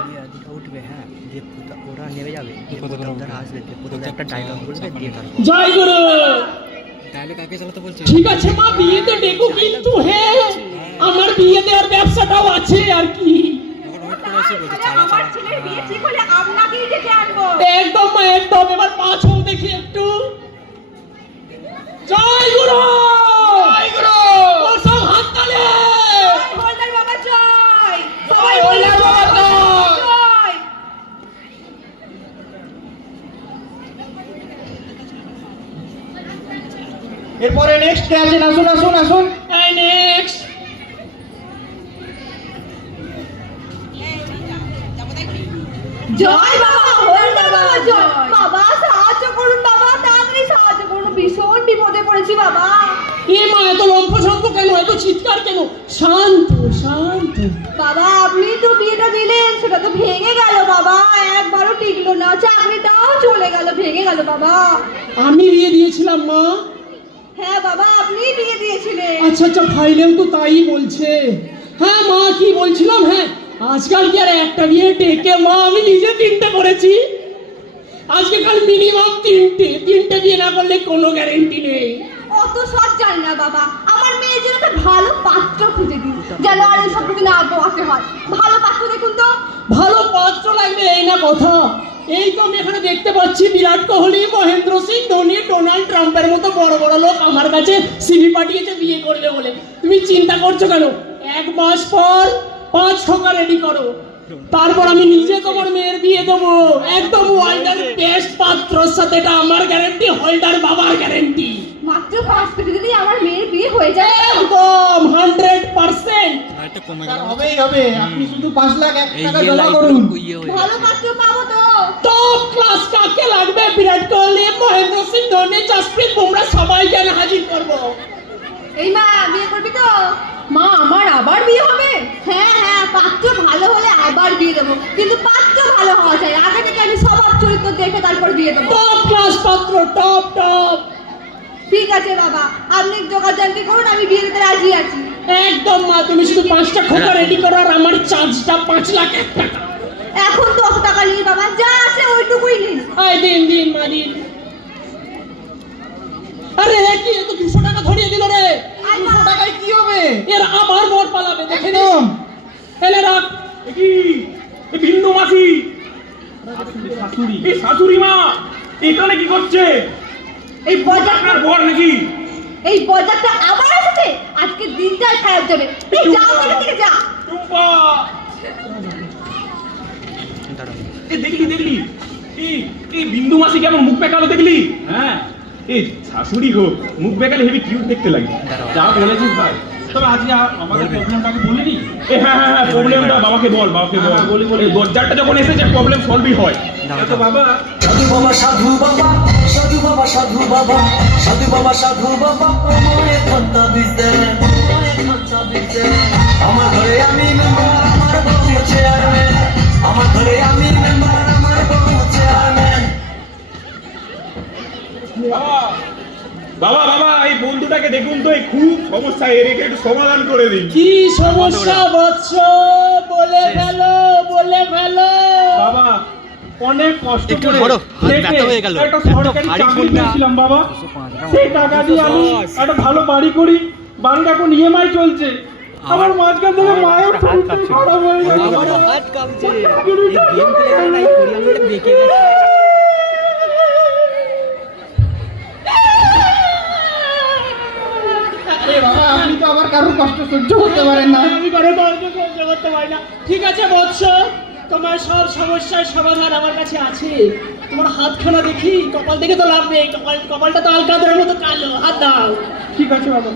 উঠবে, হ্যাঁ, দিয়ে ওরা নেমে যাবে, প্রথমটা আসবে, প্রথমে একটা ডায়লগ বলবে, দিয়ে তারপর জয় গুরু। ডায়লগ আগে চালাতে বলছে। ঠিক আছে মা, বিয়েতে ডেকো কিন্তু। হ্যাঁ, আমার বিয়ে দেওয়ার ব্যবসাটাও আছে আর কি। আমার ছেলের বিয়ে ঠিক হলে আপনাকেই ডেকে আনবো। একদম মা, একদম। এবার পা ছৌ দেখি একটু। জয় গুরু, জয় গুরু, তোর সব হাত তালে। হলদার বাবা জয়, সবাই হলদার বাবা জয়। জয়। এরপরে নেক্সট কে আছেন? আসুন আসুন আসুন। এই নেক্সট। জয় বাবা, হলদার বাবা জয়। বাবা সাহায্য করুন বাবা, তাড়াতাড়ি সাহায্য করুন, ভীষণ বিপদে পড়েছি বাবা। এ মা, এত লম্ফঝম্প কেন, এত চিৎকার কেন? শান্ত শান্ত। বাবা আপনি তো বিয়েটা দিলেন, সেটা তো ভেঙে গেল বাবা, একবারও টিকলো না, চাকরিটাও চলে গেল, ভেঙে গেল বাবা। আমি বিয়ে দিয়েছিলাম মা। হ্যাঁ বাবা আপনি বিয়ে দিয়েছিলেন। আচ্ছা আচ্ছা, ফাইলেও তো তাই বলছে। হ্যাঁ মা, কি বলছিলাম, হ্যাঁ আজকাল কি আর একটা বিয়ে টেকে মা? আমি নিজে 3টে করেছি। আজকাল মিনিমাম 3টে বিয়ে না করলে কোনো গ্যারেন্টি নেই। অত সব জানি না বাবা, আমার মেয়ের জন্য একটা ভালো পাত্র খুঁজে দিন, যেন আর এসব কিছু না পোহাতে হয়। ভালো পাত্র দেখুন তো। ভালো পাত্র লাগবে এই না কথা। এই তো আমি এখানে দেখতে পাচ্ছি বিরাট কোহলি, মহেন্দ্র সিং ধোনি, ডোনাল্ড ট্রাম্পের মতো বড় বড় লোক আমার কাছে সিভি পাঠিয়েছে বিয়ে করবে বলে। তুমি চিন্তা করছো কেন? 1 মাস পর 5 টাকা রেডি করো, তারপর আমি নিজে তোমার মেয়ের বিয়ে দেবো একদম ওয়ার্ল্ডের বেস্ট পাত্রর সাথে। এটা আমার গ্যারেন্টি, হলদার বাবার গ্যারেন্টি। মাত্র 5 কোটি যদি আমার মেয়ের বিয়ে হয়ে যায়, একদম 100%। আরেকটা কমে স্যার, গেল। হবেই হবে। আপনি শুধু 5 লাখ এই টাকা যে জমা লাইট করুন। ইয়ে হয়ে ভালো যাবে। পাত্র পাবো তো? টপ ক্লাস কাকে লাগবে? বিরাট কোহলি, মহেন্দ্র সিং ধোনি, জসপ্রীত বুমরা সবাইকে আমি হাজির করব। এই মা বিয়ে করবি তো? মা আমার আবার বিয়ে হবে? হ্যাঁ হ্যাঁ, পাত্র ভালো হলে আবার বিয়ে দেবো, কিন্তু পাত্র ভালো হওয়া চাই। আগে থেকে আমি স্বভাব চরিত্র দেখে তারপর বিয়ে দেবো। টপ ক্লাস পাত্র, টপ টপ। ঠিক আছে বাবা, আপনি যোগাযোগ করুন, আমি বিয়ে দিতে রাজি আছি। একদম মা, তুমি শুধু 5টা খোকা রেডি করো আর আমার চার্জটা 5 লাখ 1 টাকা। এখন তো অত টাকা নেই বাবা, যা আছে ওইটুকুই নিন। আয় দিন দিন মা দিন। আরে কি, এ তো 200 টাকা ধরিয়ে দিল রে। 200 টাকায় কি হবে? এর আবার বর পালাবে, দেখে নিন। এলে রাখ। এ কি? এ বিন্দু মাসি, এই শাশুড়ি মা এখানে কি করছে? এই আপনার বর নাকি? এই বজারটা আবার এসেছে, আজকে দিনটাই খারাপ যাবে। এই যাও এখান থেকে, যা। টুম্পা, দাঁড়াও। এ দেখলি দেখলি, এই বিন্দু মাসি কেমন মুখ বেঁকালো দেখলি? হ্যাঁ, এই শাশুড়ি হোক মুখ বেঁকালে হেবি কিউট দেখতে লাগে। যা বলেছিস ভাই। তবে আজকে আমাদের প্রবলেমটাকে বলিনি। হ্যাঁ হ্যাঁ হ্যাঁ, প্রবলেমটা বাবাকে বল, বাবাকে বল। এই দরজাটা যখন এসেছে প্রবলেম সলভই হয়। তো বাবা, সাধু বাবা সাধু বাবা, সাধু বাবা সাধু বাবা, সাধু বাবা সাধু বাবা, আমায় ঘন্টা দিতে, আমার ঘরে আমি মেম্বার, আমার বউ চেয়ারম্যান, আমার ঘরে আমি মেম্বার, আমার বউ চেয়ারম্যান। বাবা বাবা, এই বন্ধুটাকে দেখুন তো, এই খুব সমস্যা, এর একটু সমাধান করে দিন। কি সমস্যা বৎস? বলে ফেলো, বলে ফেলো। বাবা অনেক কষ্ট একটু করে ধরো, হাত ব্যথা হয়ে গেল। একটা এত সরকারি ভারী চাকরি ফোনটা। পেয়েছিলাম বাবা। 205 টাকা। সেই টাকা দিয়ে আমি একটা ভালো বাড়ি করি, বাড়িটা এখন ইএমআই চলছে। আমার মাঝখান থেকে মায়ের শরীরটা খারাপ হয়ে গেছে। আমারও হাত কাঁপছে। এই গেম খেলে তাই করি, আমি ওটা বেঁকে গেছি। আরে বাবা, আপনি তো আবার কারোর কষ্ট সহ্য করতে পারেন না। আমি কারোর কষ্ট সহ্য করতে পারি না। ঠিক আছে বৎস, তোমার সব সমস্যার সমাধান আমার কাছে আছে। তোমার হাতখানা দেখি, কপাল দেখে তো লাভ নেই, কপালটা তো আলকাদের মতো কালো। হাত দাও। ঠিক আছে বাবা।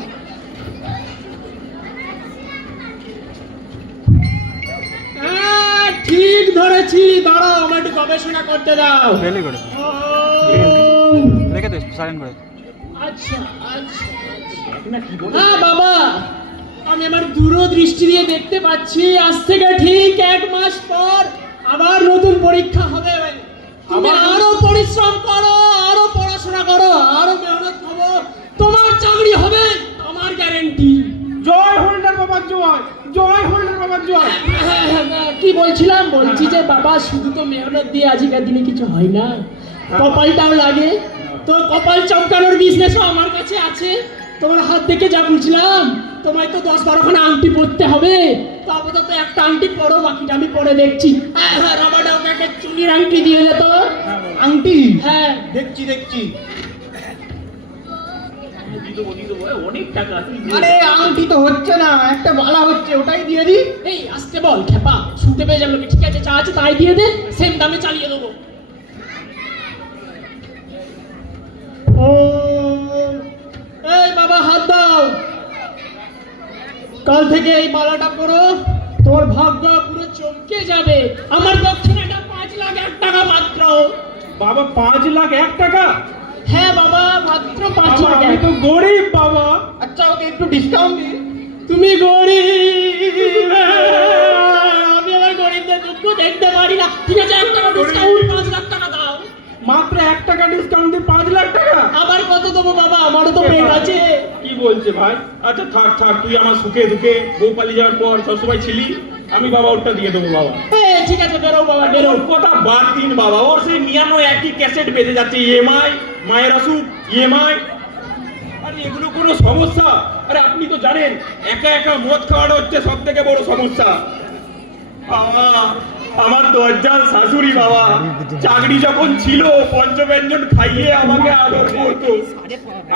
হ্যাঁ, ঠিক ধরেছি। দাঁড়াও, আমার একটু গবেষণা করতে দাও। ফেলে করে রেখে দে, সাইলেন্ট করে। আচ্ছা আচ্ছা। হ্যাঁ বাবা, আমি আমার দূরদৃষ্টি দিয়ে দেখতে পাচ্ছি আজ থেকে ঠিক 1 মাস পর আবার নতুন পরীক্ষা হবে। তুমি আরো পরিশ্রম করো, আরো পড়াশোনা করো, আরো মেহনত করো, তোমার চাকরি হবে, আমার গ্যারেন্টি। জয় হলদার বাবার জয়, জয় হলদার বাবার জয়। কি বলছিলাম? বলছি যে বাবা, শুধু তো মেহনত দিয়ে আজকের দিনে কিছু হয় না, কপালটাও লাগে। তো কপাল চমকানোর বিজনেসও আমার কাছে আছে। তোমার হাত দেখে যা বুঝলাম, তোমায় তো 10-12খানা আংটি পরতে হবে। তো আপাতত একটা আংটি পরো, বাকিটা আমি পরে দেখছি। হ্যাঁ হ্যাঁ, রাবারটা ওকে একটা চুনির আংটি দিয়ে যেত। আংটি? হ্যাঁ দেখছি দেখছি। দিয়ে দেবো অনেক টাকা আছে আরে আংটি তো হচ্ছে না, একটা বালা হচ্ছে, ওটাই দিয়ে দি। এই আসতে বল খেপা, শুনতে পেয়ে যাবো। ঠিক আছে, যা আছে তাই দিয়ে দে, সেম দামে চালিয়ে দেবো। ও এই বাবা হাত দাও। কাল থেকে এই মালাটা পরো, তোমার ভাগ্য পুরো চমকে যাবে। আমার দক্ষিণাটা 5,01,000 টাকা মাত্র। বাবা 5,01,000 টাকা? হ্যাঁ বাবা, মাত্র বাবা, 5,00,000। আমি তো গরিব বাবা। আচ্ছা ওকে একটু ডিসকাউন্ট দিন। তুমি গরিব, আমি আমার গরিবদের দুঃখ দেখতে পারি না। ঠিক আছে, 1 টাকা ডিসকাউন্ট, 5,00,000 টাকা দাও। মাত্র 1 টাকা ডিসকাউন্ট দিয়ে 5,00,000 টাকা? আবার কত দেবো বাবা, আমারও তো পেট আছে। কি বলছে ভাই? আচ্ছা থাক থাক, তুই আমার সুখে দুঃখে বউ পালিয়ে যাওয়ার পর সবসময় ছিলি, আমি বাবা ওটা দিয়ে দেবো বাবা। হ্যাঁ ঠিক আছে, বেরো বাবা বেরো। ওর কথা বাদ দিন বাবা, ওর সেই নিয়ানো একই ক্যাসেট বেজে যাচ্ছে, ইএমআই, মায়ের আসুক, ইএমআই। আরে এগুলো কোনো সমস্যা? আরে আপনি তো জানেন একা একা মদ খাওয়াটা হচ্ছে সব থেকে বড় সমস্যা। বাবা, আমার দরজাল শাশুড়ি বাবা, চাকরি যখন ছিল পঞ্চব্যঞ্জন খাইয়ে আমাকে আদর করতো,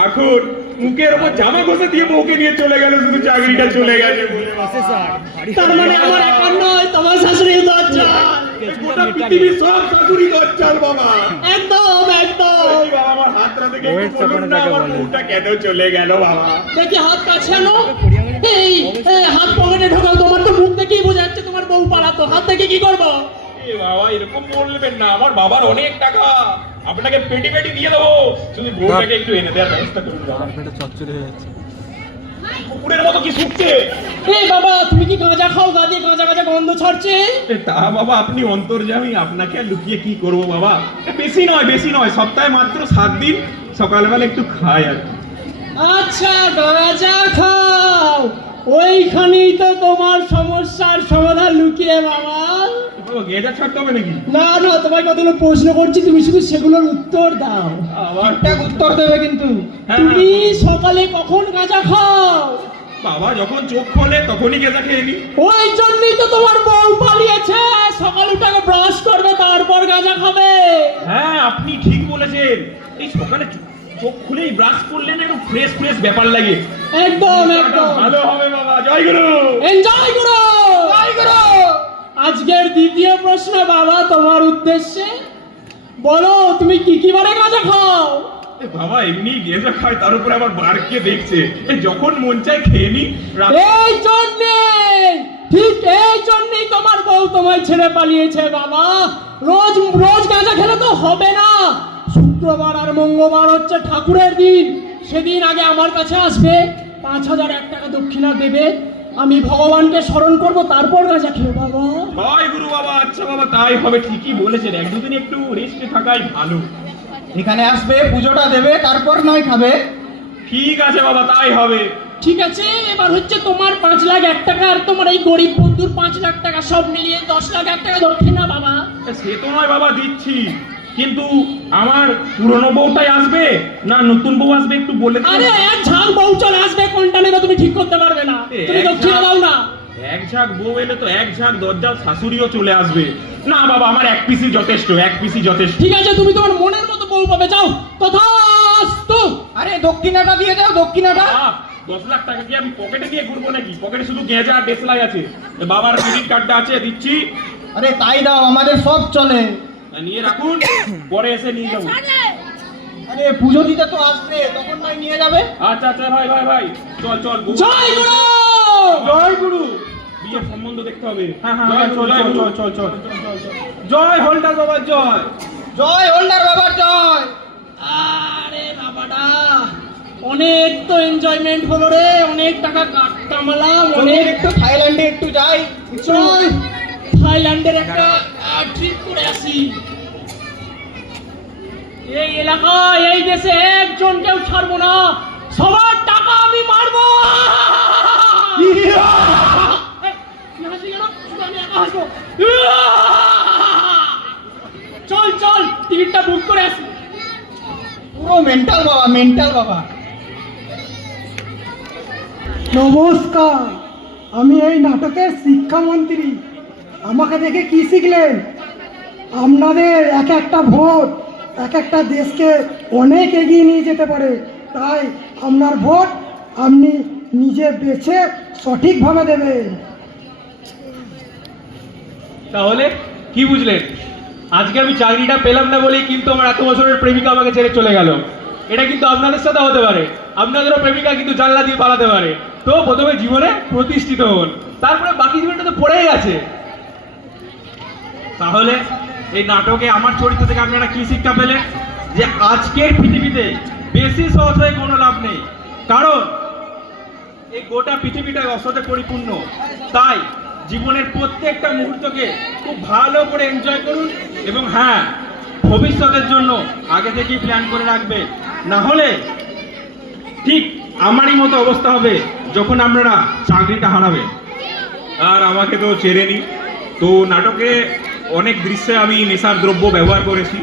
এখন মুখের ওপর জামা ঘষে দিয়ে বউকে নিয়ে চলে গেল, শুধু চাকরিটা চলে গেছে বলে বাবা। তার মানে আমার একার নয়, তোমার শাশুড়ির দরজাল। গোটা পৃথিবীর সব শাশুড়ি দরজাল বাবা। একদম একদম। বলছি বাবা, আমার হাতটা থেকে একটু বলুন না, আমার বউটা কেন চলে গেল বাবা? দেখি হাত কাছে আনো। এই হাত পকেটে ঢোকাও, তোমার তো মুখ দেখেই বোঝা যাচ্ছে তোমার বউ পালাতো। হাত থেকে কি করবো? এ বাবা, এরকম বলবেন না, আমার বাবার অনেক টাকা, আপনাকে পেটি পেটি দিয়ে দেবো, শুধু বউটাকে একটু এনে দেওয়ার ব্যবস্থা করুন বাবা। কুকুরের মতো কি শুকছে? এই বাবা, তুমি কি গাঁজা খাও? গাঁজে গাঁজা গাঁজা গন্ধ ছাড়ছে। তা বাবা, আপনি অন্তর্যামী, আপনাকে আর লুকিয়ে কি করবো বাবা? বেশি নয়, সপ্তাহে মাত্র 7 দিন সকালবেলা একটু খাই আর কি। আচ্ছা গাঁজা খাও, ওইখানেই তো তোমার সমস্যার সমাধান লুকিয়ে বাবা। বাবা, গেঁজা ছাড়তে হবে নাকি? না না, তোমায় কতগুলো প্রশ্ন করছি, তুমি শুধু সেগুলোর উত্তর দাও। আবার? ঠিকঠাক উত্তর দেবে কিন্তু। হ্যাঁ, তুমি সকালে কখন গাঁজা খাও? বাবা, যখন চোখ খোলে তখনই গেঁজা খেয়ে নি। ওই জন্যই তো তোমার বউ পালিয়েছে। সকাল উঠে ব্রাশ করবে, তারপর গাঁজা খাবে। হ্যাঁ, আপনি ঠিক বলেছেন, এই সকালে চোখ খুলেই ব্রাশ করলে না একটু ফ্রেশ ফ্রেশ ব্যাপার লাগে। একদম একদম ভালো হবে বাবা, জয় গুরু। এনজয় করো, জয় করো। আজকের দ্বিতীয় প্রশ্ন বাবা তোমার উদ্দেশ্যে, বলো তুমি কি কি বারে গাঁজা খাও? এ বাবা, এমনি গেঁজা খায়, তার উপরে আবার বারকে দেখছে, যখন মন চায় খেয়ে নি। এই জন্যে, ঠিক এই জন্যই তোমার বউ তোমায় ছেড়ে পালিয়েছে বাবা। রোজ রোজ গাঁজা খেলে তো হবে না। শুক্রবার আর মঙ্গলবার হচ্ছে ঠাকুরের দিন, সেদিন আগে আমার কাছে আসবে, 5,001 টাকা দক্ষিণা দেবে, আমি ভগবানকে স্মরণ করব, তারপর গাঁজা খেয়ে বাবা। জয় গুরু বাবা। আচ্ছা বাবা, তাই হবে, ঠিকই বলেছেন, 1-2 দিন একটু রেস্টে থাকাই ভালো। এখানে আসবে, পুজোটা দেবে, তারপর নয় খাবে। ঠিক আছে বাবা, তাই হবে। ঠিক আছে, এবার হচ্ছে তোমার 5,01,000 টাকা আর তোমার এই গরিব বন্ধুর 5,00,000 টাকা, সব মিলিয়ে 10,01,000 টাকা দক্ষিণা বাবা। সে তো নয় বাবা, দিচ্ছি, কিন্তু আমার পুরনো বউটাই আসবে না নতুন বউ আসবে একটু বলে দিন। আরে এক ঝাঁক বউ চলে আসবে, কোনটা নেবে তুমি ঠিক করতে পারবে না, তুমি দক্ষিণা দাও না। এক ঝাঁক বউ এলে তো এক ঝাঁক দরজাল শাশুড়িও চলে আসবে। না বাবা, আমার 1 পিসই যথেষ্ট, 1 পিসই যথেষ্ট। ঠিক আছে, তুমি তোমার মনের মতো বউ পাবে, যাও। তথাস্তু। আরে দক্ষিণাটা দিয়ে দাও, দক্ষিণাটা। 10 লাখ টাকা কি আমি পকেটে নিয়ে ঘুরবো নাকি? পকেটে শুধু গেঁজা আর দেশলাই আছে। বাবার ক্রেডিট কার্ডটা আছে, দিচ্ছি। আরে তাই দাও, আমাদের সব চলে। নিয়ে রাখুন, পরে এসে নিয়ে যাবো। আরে পুজো দিতে তো আসবে, তখন নয় নিয়ে যাবে। আচ্ছা আচ্ছা, ভাই ভাই ভাই, চল চল। জয় গুরু, জয় গুরু। বিয়ের সম্বন্ধ দেখতে হবে। হ্যাঁ হ্যাঁ, চল চল চল চল চল। জয় হলদার বাবার জয়, জয় হোল্ডার বাবার জয়। আরে বাবাটা, অনেক তো এনজয়মেন্ট হলো রে, অনেক টাকা কামালাম, অনেক। একটু থাইল্যান্ডে একটু যাই, চল থাইল্যান্ডের একটা ট্রিপ করে আসি। এই এলাকায়, এই দেশে একজন কেউ ছাড়বো না, সবার টাকা আমি মারবো। চল চল, টিকিটটা বুক করে আসি। পুরো মেন্টাল বাবা, মেন্টাল বাবা। নমস্কার, আমি এই নাটকের শিক্ষামন্ত্রী। আমাকে দেখে কি শিখলেন? আপনাদের এক একটা ভোট এক একটা দেশকে অনেক এগিয়ে নিয়ে যেতে পারে, তাই আপনার ভোট আপনি নিজে বেছে সঠিকভাবে দেবেন। তাহলে কি বুঝলেন? আজকে আমি চাকরিটা পেলাম না বলেই কিন্তু আমার এত বছরের প্রেমিকা আমাকে ছেড়ে চলে গেল। এটা কিন্তু আপনাদের সাথে হতে পারে, আপনাদেরও প্রেমিকা কিন্তু জানলা দিয়ে পালাতে পারে। তো প্রথমে জীবনে প্রতিষ্ঠিত হন, তারপরে বাকি জীবনটা তো পড়েই আছে। তাহলে এই নাটকে আমার চরিত্র থেকে আপনারা কি শিক্ষা পেলেন? যে আজকের পৃথিবীতে বেশি সৎ হয়ে কোনো লাভ নেই, কারণ এই গোটা পৃথিবীটা অসতে পরিপূর্ণ। তাই জীবনের প্রত্যেকটা মুহূর্তকে খুব ভালো করে এনজয় করুন, এবং হ্যাঁ, ভবিষ্যতের জন্য আগে থেকেই প্ল্যান করে রাখবে, না হলে ঠিক আমারই মতো অবস্থা হবে যখন আপনারা চাকরিটা হারাবেন। আর আমাকে তো চেনেনি, তো নাটকে অনেক দৃশ্যে আমি নেশার দ্রব্য ব্যবহার করেছি।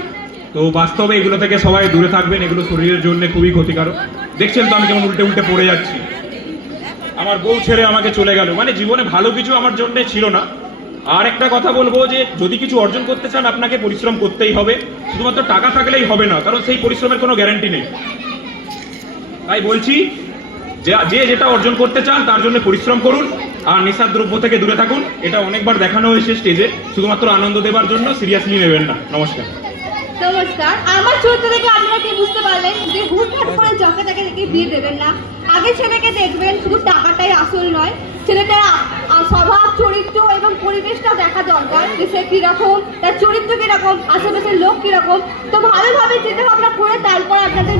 তো বাস্তবে এগুলো থেকে সবাই দূরে থাকবেন, এগুলো শরীরের জন্য খুবই ক্ষতিকারক। দেখছেন তো আমি কেমন উল্টে উল্টে পড়ে যাচ্ছি। আমার বউ ছেড়ে আমাকে চলে গেল, মানে জীবনে ভালো কিছু আমার জন্য ছিল না। আর একটা কথা বলবো যে যদি কিছু অর্জন করতে চান আপনাকে পরিশ্রম করতেই হবে, শুধুমাত্র টাকা থাকলেই হবে না, কারণ সেই পরিশ্রমের কোনো গ্যারান্টি নেই। তাই বলছি যে যেটা অর্জন করতে চান তার জন্য পরিশ্রম করুন, আর নেশার দ্রব্য থেকে দূরে থাকুন। এটা অনেকবার দেখানো হয়েছে স্টেজে, শুধুমাত্র আনন্দ দেওয়ার জন্য সিরিয়াসলি নেবেন না। নমস্কার। নমস্কার। আমার চরিত্র থেকে আপনারা কি বুঝতে পারলেন যে হুটহাট করে যাকে তাকে দেখে বিয়ে দেবেন না। আগে ছেলেকে দেখবেন, শুধু টাকাটাই আসল নয়, ছেলেটার স্বভাব, চরিত্র এবং পরিবেশটা দেখা দরকার, যে সে কিরকম, তার চরিত্র কিরকম, আশেপাশের লোক কিরকম। তো ভালোভাবে চিন্তা ভাবনা করে তারপর আপনাদের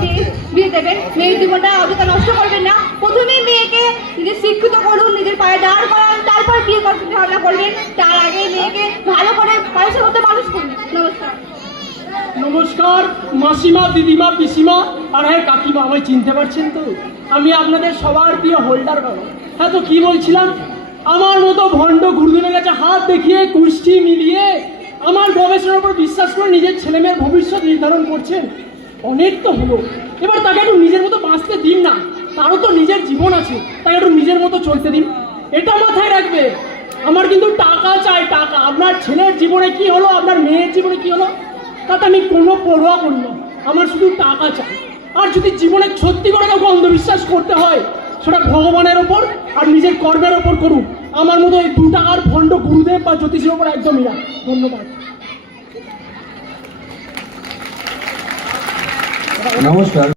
বিয়ে দেবেন। মেয়ের জীবনটা অযথা নষ্ট করবেন না। প্রথমেই মেয়েকে নিজে শিক্ষিত করুন, নিজের পায়ে দাঁড় করান, তারপর বিয়ে করতে ভাবনা করবেন। তার আগে মেয়েকে ভালো করে মানুষের মতো মানুষ করুন। নমস্কার। নমস্কার মাসিমা, দিদিমা, পিসিমা আর হ্যাঁ কাকিমা, আমায় চিনতে পারছেন তো? আমি আপনাদের সবার প্রিয় হোল্ডার বাবা। হ্যাঁ, তো কি বলছিলাম? আমার মতো ভণ্ড গুরুজনের কাছে হাত দেখিয়ে কুষ্টি মিলিয়ে আমার গবেষণার উপর বিশ্বাস করে নিজের ছেলেমেয়ের ভবিষ্যৎ নির্ধারণ করছেন। অনেক তো হলো, এবার তাকে একটু নিজের মতো বাঁচতে দিন না। তারও তো নিজের জীবন আছে, তাকে একটু নিজের মতো চলতে দিন। এটা মাথায় রাখবে। আমার কিন্তু টাকা চাই, টাকা। আপনার ছেলের জীবনে কি হলো, আপনার মেয়ের জীবনে কি হলো, তাতে আমি কোনো পরোয়া করি না। আমার শুধু টাকা চাই। আর যদি জীবনে সত্যি করে কাউকে অন্ধবিশ্বাস করতে হয়, সেটা ভগবানের ওপর আর নিজের কর্মের ওপর করুন। আমার মতো এই 2 টাকার ভণ্ড গুরুদেব বা জ্যোতিষের ওপর একদমই না। ধন্যবাদ। নমস্কার।